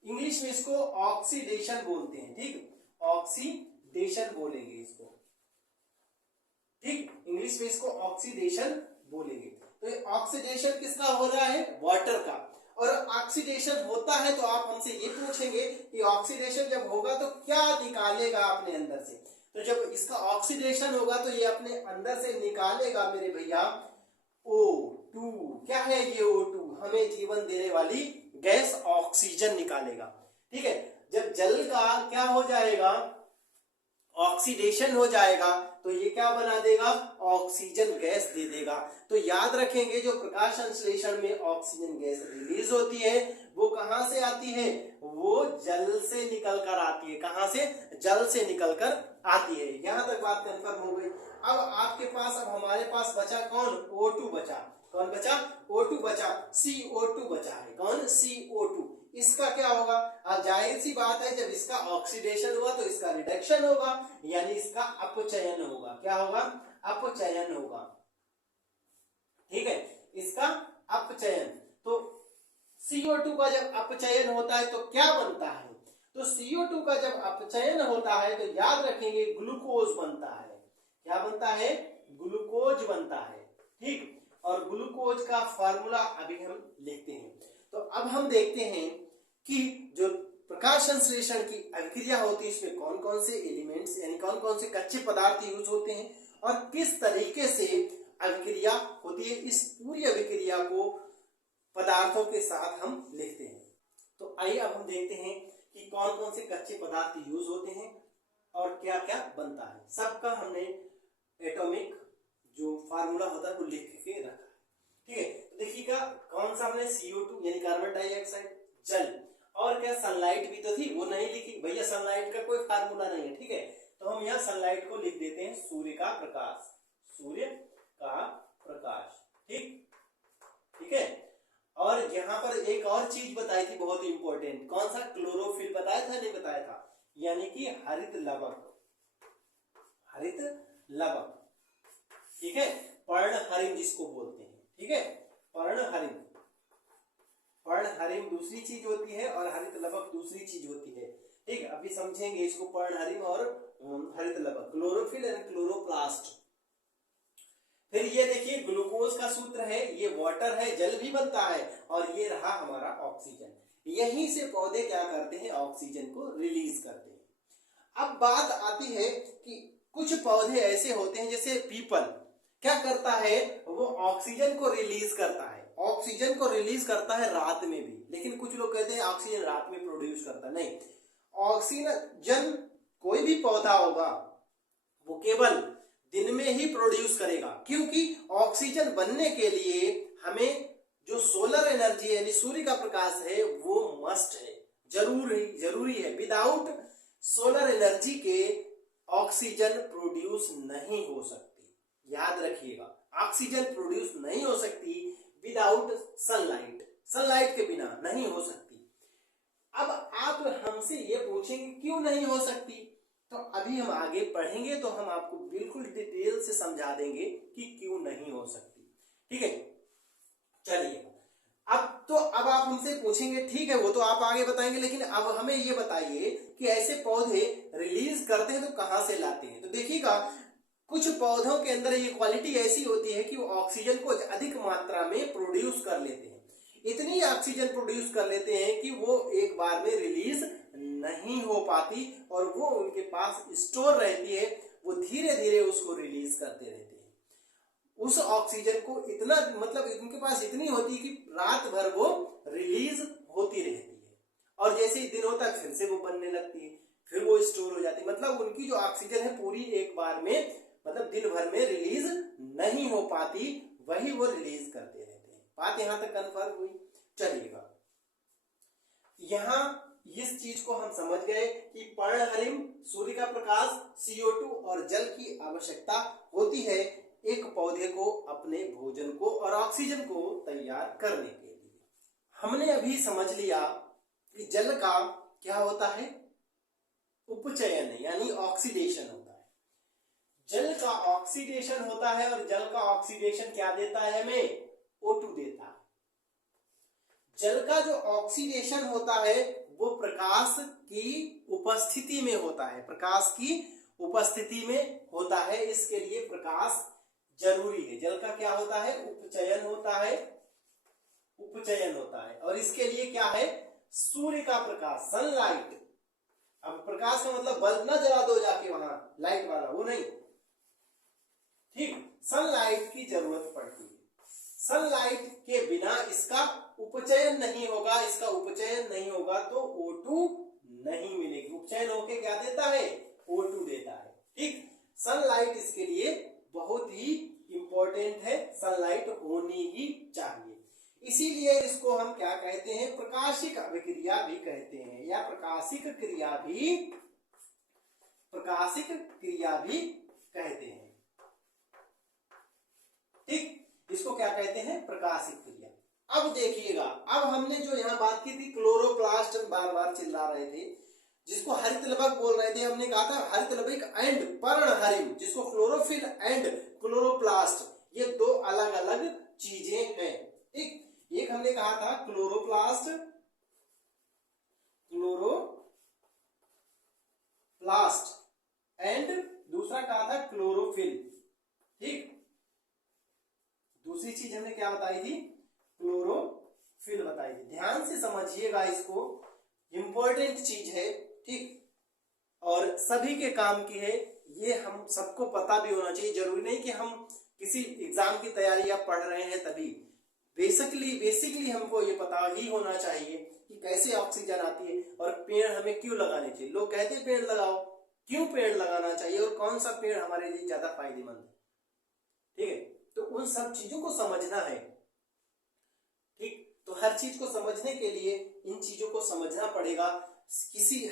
इंग्लिश में इसको ऑक्सीडेशन बोलते हैं, ठीक, ऑक्सीडेशन बोलेंगे इसको, ठीक, इंग्लिश में इसको ऑक्सीडेशन बोलेंगे। तो ये ऑक्सीडेशन किसका हो रहा है, वाटर का। और ऑक्सीडेशन होता है तो आप हमसे ये पूछेंगे कि ऑक्सीडेशन जब होगा तो क्या निकालेगा अपने अंदर से, तो जब इसका ऑक्सीडेशन होगा तो ये अपने अंदर से निकालेगा मेरे भैया O2। क्या है ये O2, हमें जीवन देने वाली गैस ऑक्सीजन निकालेगा, ठीक है। जब जल का क्या हो जाएगा, ऑक्सीडेशन हो जाएगा, तो ये क्या बना देगा, ऑक्सीजन गैस दे देगा। तो याद रखेंगे जो प्रकाश संश्लेषण में ऑक्सीजन गैस रिलीज होती है वो कहां से आती है, वो जल से निकल कर आती है। कहां से, जल से निकल कर आती है। यहां तक बात कंफर्म हो गई। अब आपके पास, अब हमारे पास बचा कौन, O2 बचा। कौन बचा, O2 बचा, CO2 बचा है। कौन, CO2। इसका क्या होगा, अब जाहिर सी बात है जब इसका ऑक्सीडेशन हुआ तो इसका रिडक्शन होगा, यानी इसका अपचयन होगा। क्या होगा, अपचयन होगा, ठीक है, इसका अपचयन। तो CO2 का जब अपचयन होता है तो क्या बनता है, तो CO2 का जब अपचयन होता है तो याद रखेंगे ग्लूकोज बनता है। क्या बनता है, ग्लूकोज बनता है, ठीक। और ग्लूकोज का फार्मूला अभी हम लिखते हैं। तो अब हम देखते हैं कि जो प्रकाश संश्लेषण की अभिक्रिया होती है इसमें कौन कौन से एलिमेंट्स यानी कौन कौन से कच्चे पदार्थ यूज होते हैं और किस तरीके से अभिक्रिया होती है। इस पूरी अभिक्रिया को पदार्थों के साथ हम लिखते हैं। तो आइए अब हम देखते हैं कि कौन कौन से कच्चे पदार्थ यूज होते हैं और क्या क्या बनता है। सबका हमने एटॉमिक जो फार्मूला होता है वो लिख के रखा है, ठीक है। तो देखिएगा कौन सा हमने CO2 यानी कार्बन डाइऑक्साइड, जल, और क्या सनलाइट भी तो थी, वो नहीं लिखी भैया, सनलाइट का कोई फार्मूला नहीं है, ठीक है। तो हम यहाँ सनलाइट को लिख देते हैं सूर्य का प्रकाश, सूर्य का प्रकाश, ठीक, ठीक है। और यहाँ पर एक और चीज बताई थी बहुत इंपॉर्टेंट, कौन सा, क्लोरोफिल बताया था नहीं बताया था, यानी कि हरित लवक, हरित लवक, ठीक है, पर्णहरिम जिसको बोलते हैं, ठीक है, पर्णहरिम, पर्णहरिम दूसरी चीज होती है और हरित लवक दूसरी चीज होती है, ठीक है। अभी समझेंगे इसको, पर्णहरिम और हरित लवक, क्लोरोफिल एंड क्लोरोप्लास्ट। फिर ये देखिए ग्लूकोज का सूत्र है, ये वाटर है, जल भी बनता है, और ये रहा हमारा ऑक्सीजन। यहीं से पौधे क्या करते हैं, ऑक्सीजन को रिलीज करते हैं। अब बात आती है कि कुछ पौधे ऐसे होते हैं जैसे पीपल, क्या करता है, वो ऑक्सीजन को रिलीज करता है, ऑक्सीजन को रिलीज करता है रात में भी, लेकिन कुछ लोग कहते हैं ऑक्सीजन रात में प्रोड्यूस करता, नहीं, ऑक्सीजन कोई भी पौधा होगा वो केवल दिन में ही प्रोड्यूस करेगा, क्योंकि ऑक्सीजन बनने के लिए हमें जो सोलर एनर्जी यानी सूर्य का प्रकाश है वो मस्ट है, जरूरी है। विदाउट सोलर एनर्जी के ऑक्सीजन प्रोड्यूस नहीं हो सकती, याद रखिएगा, ऑक्सीजन प्रोड्यूस नहीं हो सकती विदाउट सनलाइट, सनलाइट के बिना नहीं हो सकती। अब आप हमसे ये पूछेंगे क्यों नहीं हो सकती, तो अभी हम आगे पढ़ेंगे तो हम आपको बिल्कुल डिटेल से समझा देंगे कि क्यों नहीं हो सकती, ठीक है। चलिए अब आप हमसे पूछेंगे, ठीक है वो तो आप आगे बताएंगे, लेकिन अब हमें ये बताइए कि ऐसे पौधे रिलीज करते हैं तो कहां से लाते हैं। तो देखिएगा कुछ पौधों के अंदर ये क्वालिटी ऐसी होती है कि वो ऑक्सीजन को अधिक मात्रा में प्रोड्यूस कर लेते हैं, इतनी ऑक्सीजन प्रोड्यूस कर लेते हैं कि वो एक बार में रिलीज नहीं हो पाती और वो उनके पास स्टोर रहती है, वो धीरे धीरे उसको रिलीज करते रहते हैं। उस ऑक्सीजन को इतना मतलब उनके पास इतनी होती है कि रात भर वो रिलीज होती रहती है और जैसे ही दिनों तक फिर से वो बनने लगती है, फिर वो स्टोर हो जाती है। मतलब उनकी जो ऑक्सीजन है पूरी एक बार में मतलब दिन भर में रिलीज नहीं हो पाती, वही वो रिलीज करते रहते हैं। बात यहां तक कन्फर्म हुई। चलिएगा, यहां इस चीज को हम समझ गए कि पर्णहरिम, सूर्य का प्रकाश, CO2 और जल की आवश्यकता होती है एक पौधे को अपने भोजन को और ऑक्सीजन को तैयार करने के लिए। हमने अभी समझ लिया कि जल का क्या होता है, उपचयन यानी ऑक्सीडेशन होता है। जल का ऑक्सीडेशन होता है और जल का ऑक्सीडेशन क्या देता है हमें, O2 देता है। जल का जो ऑक्सीडेशन होता है वो प्रकाश की उपस्थिति में होता है, प्रकाश की उपस्थिति में होता है, इसके लिए प्रकाश जरूरी है। जल का क्या होता है, उपचयन होता है, उपचयन होता है और इसके लिए क्या है, सूर्य का प्रकाश, सनलाइट। अब प्रकाश का मतलब बल्ब ना जला दो जाके वहां लाइट वाला, वो नहीं, ठीक, सनलाइट की जरूरत पड़ती है। सनलाइट के बिना इसका उपचयन नहीं होगा, इसका उपचयन नहीं होगा तो O2 नहीं मिलेगी। उपचयन होके क्या देता है, O2 देता है, ठीक। सनलाइट इसके लिए बहुत ही इंपॉर्टेंट है, सनलाइट होनी ही चाहिए। इसीलिए इसको हम क्या कहते हैं, प्रकाशिक अभिक्रिया भी कहते हैं या प्रकाशिक क्रिया भी कहते हैं, ठीक। इसको क्या कहते हैं, प्रकाशिक क्रिया। अब देखिएगा, अब हमने जो यहाँ बात की थी क्लोरोप्लास्ट, हम बार बार चिल्ला रहे थे, जिसको हरित लवक बोल रहे थे। हमने कहा था हरित लवक एंड पर्णहरिम, जिसको क्लोरोफिल एंड क्लोरोप्लास्ट, ये दो अलग अलग चीजें हैं, ठीक। एक हमने कहा था क्लोरोप्लास्ट एंड दूसरा कहा था क्लोरोफिल, ठीक। दूसरी चीज हमने क्या बताई थी, क्लोरोफिल बताई थी। ध्यान से समझिएगा, इसको इंपॉर्टेंट चीज है, ठीक, और सभी के काम की है, ये हम सबको पता भी होना चाहिए। जरूरी नहीं कि हम किसी एग्जाम की तैयारी या पढ़ रहे हैं तभी, बेसिकली हमको ये पता ही होना चाहिए कि कैसे ऑक्सीजन आती है और पेड़ हमें क्यों लगाने चाहिए। लोग कहते हैं पेड़ लगाओ, क्यों पेड़ लगाना चाहिए और कौन सा पेड़ हमारे लिए ज्यादा फायदेमंद है, ठीक है। तो उन सब चीजों को समझना है, ठीक। तो हर चीज को समझने के लिए इन चीजों को समझना पड़ेगा।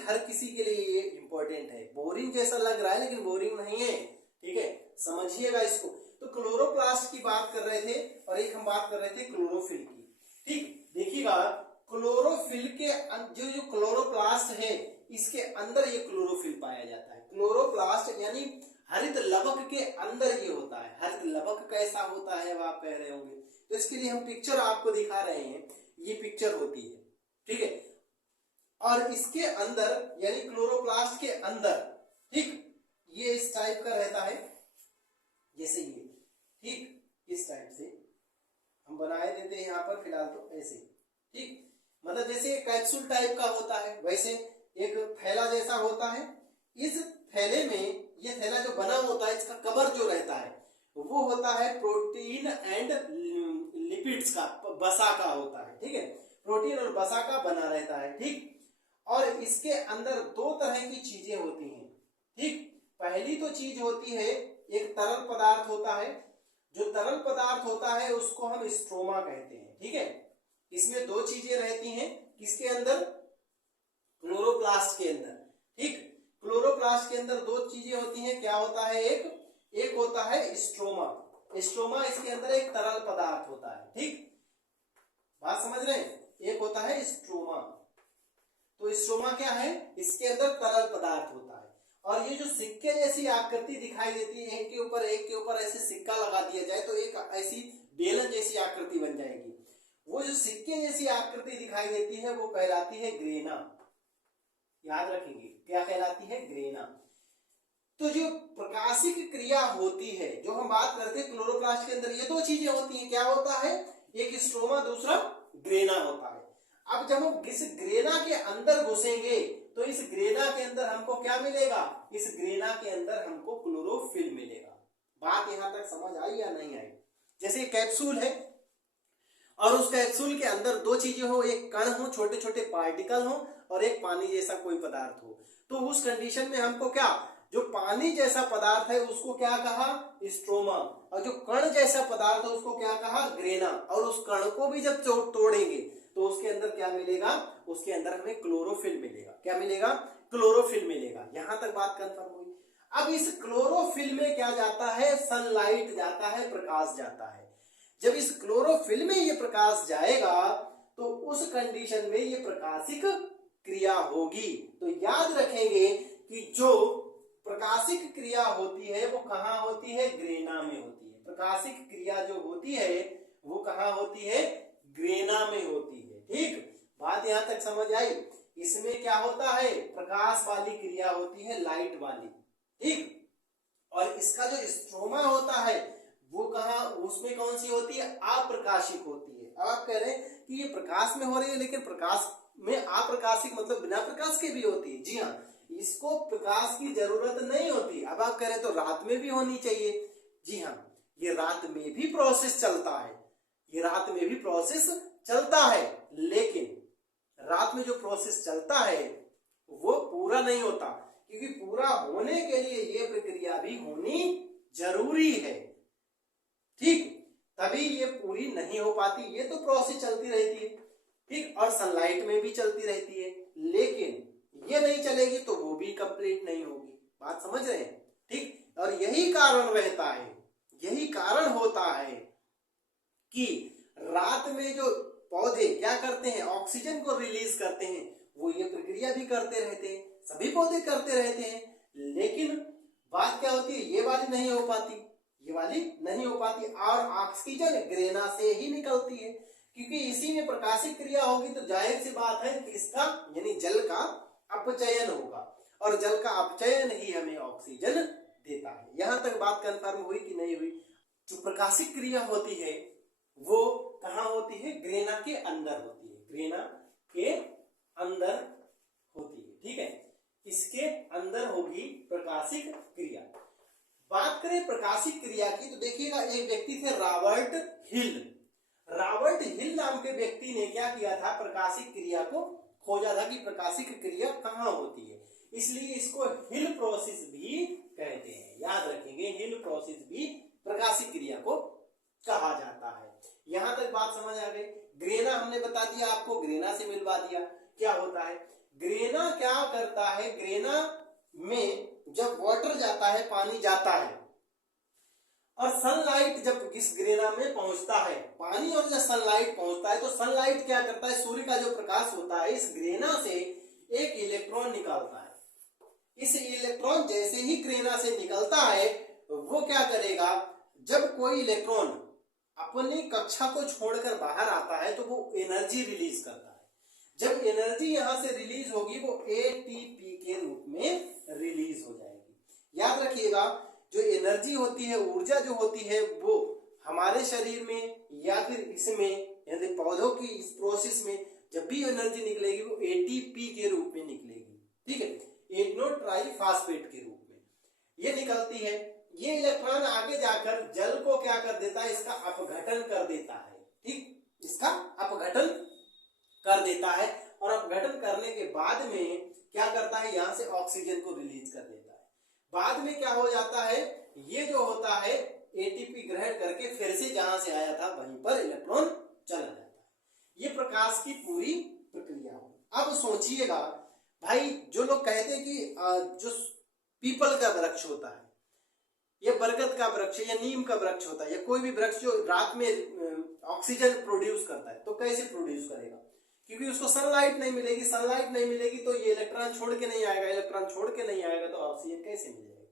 हर किसी के लिए ये इंपॉर्टेंट है। बोरिंग जैसा लग रहा है लेकिन बोरिंग नहीं है, ठीक है, समझिएगा इसको। तो क्लोरोप्लास्ट की बात कर रहे थे और एक हम बात कर रहे थे क्लोरोफिल की, ठीक। देखिएगा, क्लोरोफिल के जो क्लोरोप्लास्ट है इसके अंदर ये क्लोरोफिल पाया जाता है। क्लोरोप्लास्ट यानी हरित लवक के अंदर ये होता है। हरित लवक कैसा होता है वो आप कह रहे होंगे, तो इसके लिए हम पिक्चर आपको दिखा रहे हैं। ये पिक्चर होती है, ठीक है, और इसके अंदर यानी क्लोरोप्लास्ट के अंदर, ठीक, ये इस टाइप का रहता है, जैसे ये, ठीक, इस टाइप से हम बनाए देते हैं यहाँ पर फिलहाल तो ऐसे, ठीक। मतलब जैसे कैप्सूल टाइप का होता है वैसे एक थैला जैसा होता है। इस थैले में, ये थैला जो बना होता है, इसका कवर जो रहता है वो होता है प्रोटीन एंड लिपिड्स का, वसा का होता है, ठीक है, प्रोटीन और वसा का बना रहता है, ठीक। और इसके अंदर दो तरह की चीजें होती हैं, ठीक। पहली तो चीज होती है, एक तरल पदार्थ होता है। जो तरल पदार्थ होता है उसको हम स्ट्रोमा कहते हैं, ठीक है। इसमें दो चीजें रहती हैं, किसके अंदर, क्लोरोप्लास्ट के अंदर, ठीक। क्लोरोप्लास्ट के अंदर दो चीजें होती हैं, क्या होता है, एक होता है स्ट्रोमा। स्ट्रोमा इसके अंदर एक तरल पदार्थ होता है, ठीक, बात समझ रहे हैं। एक होता है स्ट्रोमा, तो स्ट्रोमा क्या है, इसके अंदर तरल पदार्थ होता है। और ये जो सिक्के जैसी आकृति दिखाई देती है, एक के ऊपर ऐसे सिक्का लगा दिया जाए तो एक ऐसी बेलन जैसी आकृति बन जाएगी। वो जो सिक्के जैसी आकृति दिखाई देती है वो कहलाती है ग्रेना। याद रखेंगे, क्या कहलाती है, ग्रेना। तो जो प्रकाशिक क्रिया होती है, जो हम बात करते हैं क्लोरोप्लास्ट के अंदर, ये दो चीजें होती हैं, क्या होता है, एक स्ट्रोमा, दूसरा ग्रेना होता है। अब जब हम इस ग्रेना के अंदर घुसेंगे तो इस ग्रेना के अंदर हमको क्या मिलेगा, इस ग्रेना के अंदर हमको क्लोरोफिल मिलेगा। बात यहां तक समझ आई या नहीं आई? जैसे कैप्सूल है और उस कैप्सूल के अंदर दो चीजें हो, एक कण हो, छोटे छोटे पार्टिकल हो, और एक पानी जैसा कोई पदार्थ हो, तो उस कंडीशन में हमको क्या, जो पानी जैसा पदार्थ है उसको क्या कहा, स्ट्रोमा, और जो कण जैसा पदार्थ है उसको क्या कहा, ग्रेना। और उस कण को भी जब तोड़ेंगे तो उसके अंदर क्या मिलेगा, उसके अंदर हमें क्लोरोफिल मिलेगा। क्या मिलेगा, क्लोरोफिल मिलेगा। यहां तक बात कंफर्म हुई। अब इस क्लोरोफिल में क्या जाता है, सनलाइट जाता है, प्रकाश जाता है। जब इस क्लोरोफिल में ये प्रकाश जाएगा तो उस कंडीशन में ये प्रकाशिक क्रिया होगी। तो याद रखेंगे कि जो प्रकाशिक क्रिया होती है वो कहां होती है, ग्रेना में होती है। प्रकाशिक क्रिया जो होती है वो कहां होती है, ग्रेना में होती है। ठीक, बात यहां तक समझ आई? इसमें क्या होता है, प्रकाश वाली क्रिया होती है, लाइट वाली। ठीक, और इसका जो स्ट्रोमा होता है वो कहां, उसमें कौन सी होती है, अप्रकाशिक होती है। अब आप कह रहे हैं कि ये प्रकाश में हो रही है, लेकिन प्रकाश में अप्रकाशिक मतलब बिना प्रकाश के भी होती है। जी हाँ, इसको प्रकाश की जरूरत नहीं होती। अब आप कह रहे हैं तो रात में भी होनी चाहिए। जी हाँ, ये रात में भी प्रोसेस चलता है, ये रात में भी प्रोसेस चलता है, लेकिन रात में जो प्रोसेस चलता है वो पूरा नहीं होता, क्योंकि पूरा होने के लिए ये प्रक्रिया भी होनी जरूरी है। ठीक, तभी ये पूरी नहीं हो पाती। ये तो प्रोसेस चलती रहती है, ठीक, और सनलाइट में भी चलती रहती है, लेकिन ये नहीं चलेगी तो वो भी कंप्लीट नहीं होगी। बात समझ रहे हैं? ठीक, और यही कारण रहता है, यही कारण होता है कि रात में जो पौधे क्या करते हैं, ऑक्सीजन को रिलीज करते हैं, वो ये प्रक्रिया भी करते रहते हैं, सभी पौधे करते रहते हैं, लेकिन बात क्या होती है, ये वाली नहीं हो पाती, ये वाली नहीं हो पाती। और ऑक्सीजन ग्रेना से ही निकलती है, क्योंकि इसी में प्रकाशिक क्रिया होगी तो जाहिर सी बात है कि इसका यानी जल का अपचयन होगा, और जल का अपचयन ही हमें ऑक्सीजन देता है। यहां तक बात कंफर्म हुई कि नहीं हुई? जो प्रकाशिक क्रिया होती है वो कहां होती है, ग्रेना के अंदर होती है, ग्रेना के अंदर होती है। ठीक है, इसके अंदर होगी प्रकाशिक क्रिया। बात करें प्रकाशिक क्रिया की तो देखिएगा, एक व्यक्ति थे रॉबर्ट हिल। रॉबर्ट हिल नाम के व्यक्ति ने क्या किया था, प्रकाशिक क्रिया को खोजा था कि प्रकाशिक क्रिया कहां होती है, इसलिए इसको हिल प्रोसेस भी कहते हैं। याद रखेंगे, हिल प्रोसेस भी प्रकाशिक क्रिया को कहा जाता है। यहां तक बात समझ आ गई? ग्रेना हमने बता दिया आपको, ग्रेना से मिलवा दिया क्या होता है। ग्रेना क्या करता है, ग्रेना में जब वाटर जाता है, पानी जाता है, और सनलाइट जब इस ग्रेना में पहुंचता है, पानी और जब सनलाइट पहुंचता है तो सनलाइट क्या करता है, सूर्य का जो प्रकाश होता है इस ग्रेना से एक इलेक्ट्रॉन निकालता है। इस इलेक्ट्रॉन जैसे ही ग्रेना से निकलता है वो क्या करेगा, जब कोई इलेक्ट्रॉन अपनी कक्षा को छोड़कर बाहर आता है तो वो एनर्जी रिलीज करता है। जब एनर्जी यहां से रिलीज होगी वो एटीपी के रूप में रिलीज हो जाएगी। याद रखिएगा, जो एनर्जी होती है, ऊर्जा जो होती है, वो हमारे शरीर में या फिर इसमें यानी पौधों की इस प्रोसेस में जब भी एनर्जी निकलेगी वो एटीपी के रूप में निकलेगी। ठीक है, एडिनो ट्राइफॉस्फेट के रूप में ये निकलती है। ये इलेक्ट्रॉन आगे जाकर जल को क्या कर देता है, इसका अपघटन कर देता है। ठीक, इसका अपघटन कर देता है, और अपघटन करने के बाद में क्या करता है, यहां से ऑक्सीजन को रिलीज कर देता है। बाद में क्या हो जाता है, ये जो होता है एटीपी ग्रहण करके फिर से जहां से आया था वहीं पर इलेक्ट्रॉन चला जाता है। ये प्रकाश की पूरी प्रक्रिया हो। अब सोचिएगा भाई, जो लोग कहते हैं कि जो पीपल का वृक्ष होता है, या बरगद का वृक्ष या नीम का वृक्ष होता है, या कोई भी वृक्ष जो रात में ऑक्सीजन प्रोड्यूस करता है, तो कैसे प्रोड्यूस करेगा, क्योंकि उसको सनलाइट नहीं मिलेगी। सनलाइट नहीं मिलेगी तो ये इलेक्ट्रॉन छोड़ के नहीं आएगा, इलेक्ट्रॉन छोड़ के नहीं आएगा तो ऑक्सीजन कैसे मिलेगी।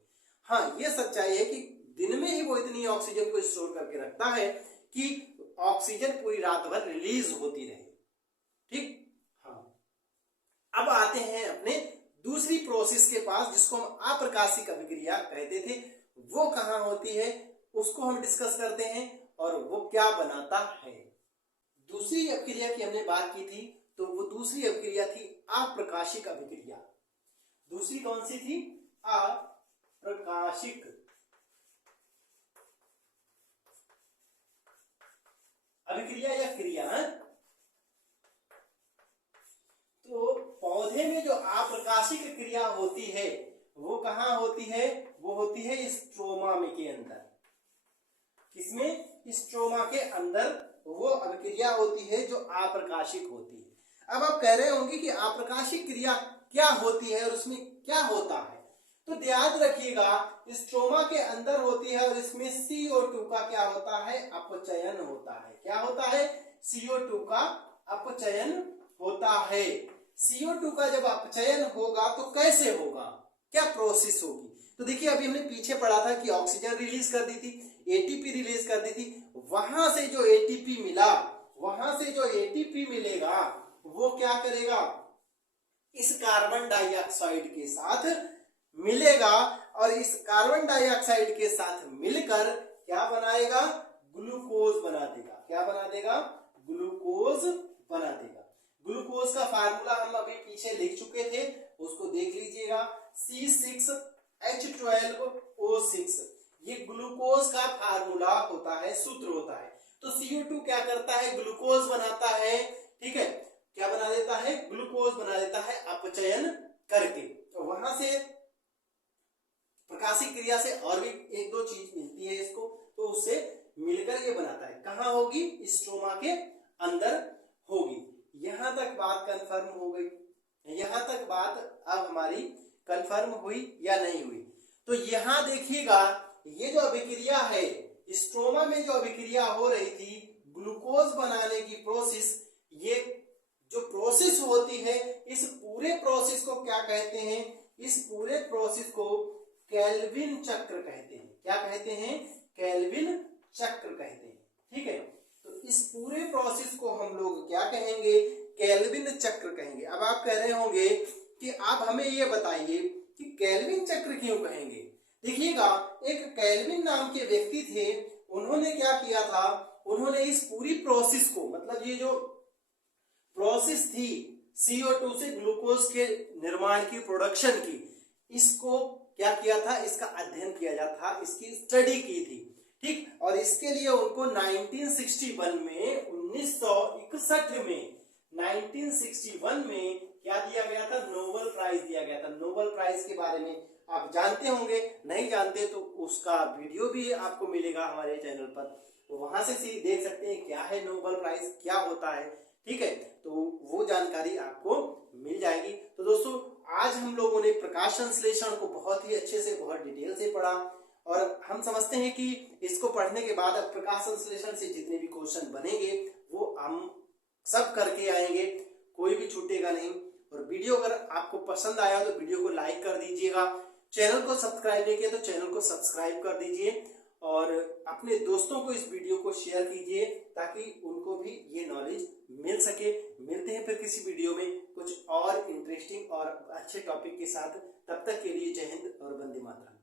हाँ, ये सच्चाई है कि दिन में ही वो इतनी ऑक्सीजन को स्टोर करके रखता है कि ऑक्सीजन पूरी रात भर रिलीज होती रहे। ठीक, हाँ, अब आते हैं अपने दूसरी प्रोसेस के पास, जिसको हम अप्रकाशिक अभिक्रिया कहते थे। वो कहां होती है उसको हम डिस्कस करते हैं, और वो क्या बनाता है। दूसरी अभिक्रिया की हमने बात की थी, तो वो दूसरी अभिक्रिया थी अप्रकाशिक अभिक्रिया। दूसरी कौन सी थी? अप्रकाशिक अभिक्रिया या क्रिया। तो पौधे में जो अप्रकाशिक क्रिया होती है वो कहाँ होती है? वो होती है स्ट्रोमा में के अंदर। किसमें? स्ट्रोमा के अंदर वो अभिक्रिया होती है जो अप्रकाशिक होती है। अब आप कह रहे होंगे कि अप्रकाशिक क्रिया क्या होती है और उसमें क्या होता है, तो याद रखिएगा स्ट्रोमा के अंदर होती है और इसमें CO2 का क्या होता है? अपचयन होता है। क्या होता है? CO2 का अपचयन होता है। CO2 का जब अपचयन होगा तो कैसे होगा, क्या प्रोसेस होगी? तो देखिए अभी हमने पीछे पढ़ा था कि ऑक्सीजन रिलीज कर दी थी, ATP रिलीज कर दी थी, वहां से जो ATP मिला, वहां से जो ATP मिलेगा वो क्या करेगा? इस कार्बन डाइऑक्साइड के साथ मिलेगा और इस कार्बन डाइऑक्साइड के साथ मिलकर क्या बनाएगा? ग्लूकोज बना देगा। क्या बना देगा? ग्लूकोज बना देगा। ग्लूकोज का फार्मूला हम अभी पीछे लिख चुके थे, उसको देख लीजिएगा। C6H12O6 ये ग्लूकोज का फार्मूला होता है, सूत्र होता है। तो CO2 क्या करता है? ग्लूकोज बनाता है। ठीक है, क्या बना देता है? ग्लूकोज बना देता है अपचयन करके। तो वहां से प्रकाशिक क्रिया से और भी एक दो चीज मिलती है इसको, तो उससे मिलकर ये बनाता है। कहाँ होगी? स्ट्रोमा के अंदर होगी। यहां तक बात कंफर्म हो गई। यहां तक बात अब हमारी कंफर्म हुई या नहीं हुई? तो यहां देखिएगा ये जो अभिक्रिया है, स्ट्रोमा में जो अभिक्रिया हो रही थी ग्लूकोज बनाने की प्रोसेस, ये जो प्रोसेस होती है, इस पूरे प्रोसेस को क्या कहते हैं? इस पूरे प्रोसेस को केल्विन चक्र कहते हैं। क्या कहते हैं? केल्विन चक्र कहते हैं। ठीक है, तो इस पूरे प्रोसेस को हम लोग क्या कहेंगे? केल्विन चक्र कहेंगे। अब आप कह रहे होंगे कि आप हमें ये बताइए कि केल्विन चक्र क्यों कहेंगे? देखिएगा एक केल्विन नाम के व्यक्ति थे, उन्होंने क्या किया था? उन्होंने इस पूरी प्रोसेस को, मतलब ये जो प्रोसेस थी CO2 से ग्लूकोज के निर्माण की, प्रोडक्शन की, इसको क्या किया था? इसका अध्ययन किया जाता था, इसकी स्टडी की थी। ठीक, और इसके लिए उनको 1961 में 1961 में क्या दिया गया था? नोबेल प्राइज दिया गया था। नोबेल प्राइज के बारे में आप जानते होंगे, नहीं जानते तो उसका वीडियो भी आपको मिलेगा हमारे चैनल पर, तो वहां से देख सकते हैं क्या है नोबेल प्राइज, क्या होता है। ठीक है, तो वो जानकारी आपको मिल जाएगी। तो दोस्तों आज हम लोगों ने प्रकाश संश्लेषण को बहुत ही अच्छे से, बहुत डिटेल से पढ़ा और हम समझते हैं कि इसको पढ़ने के बाद अब प्रकाश संश्लेषण से जितने भी क्वेश्चन बनेंगे वो हम सब करके आएंगे, कोई भी छूटेगा नहीं। और वीडियो अगर आपको पसंद आया तो वीडियो को लाइक कर दीजिएगा, चैनल को सब्सक्राइब नहीं किया तो चैनल को सब्सक्राइब कर दीजिए और अपने दोस्तों को इस वीडियो को शेयर कीजिए ताकि उनको भी ये नॉलेज मिल सके। मिलते हैं फिर किसी वीडियो में कुछ और इंटरेस्टिंग और अच्छे टॉपिक के साथ। तब तक के लिए जय हिंद और वंदे मातरम।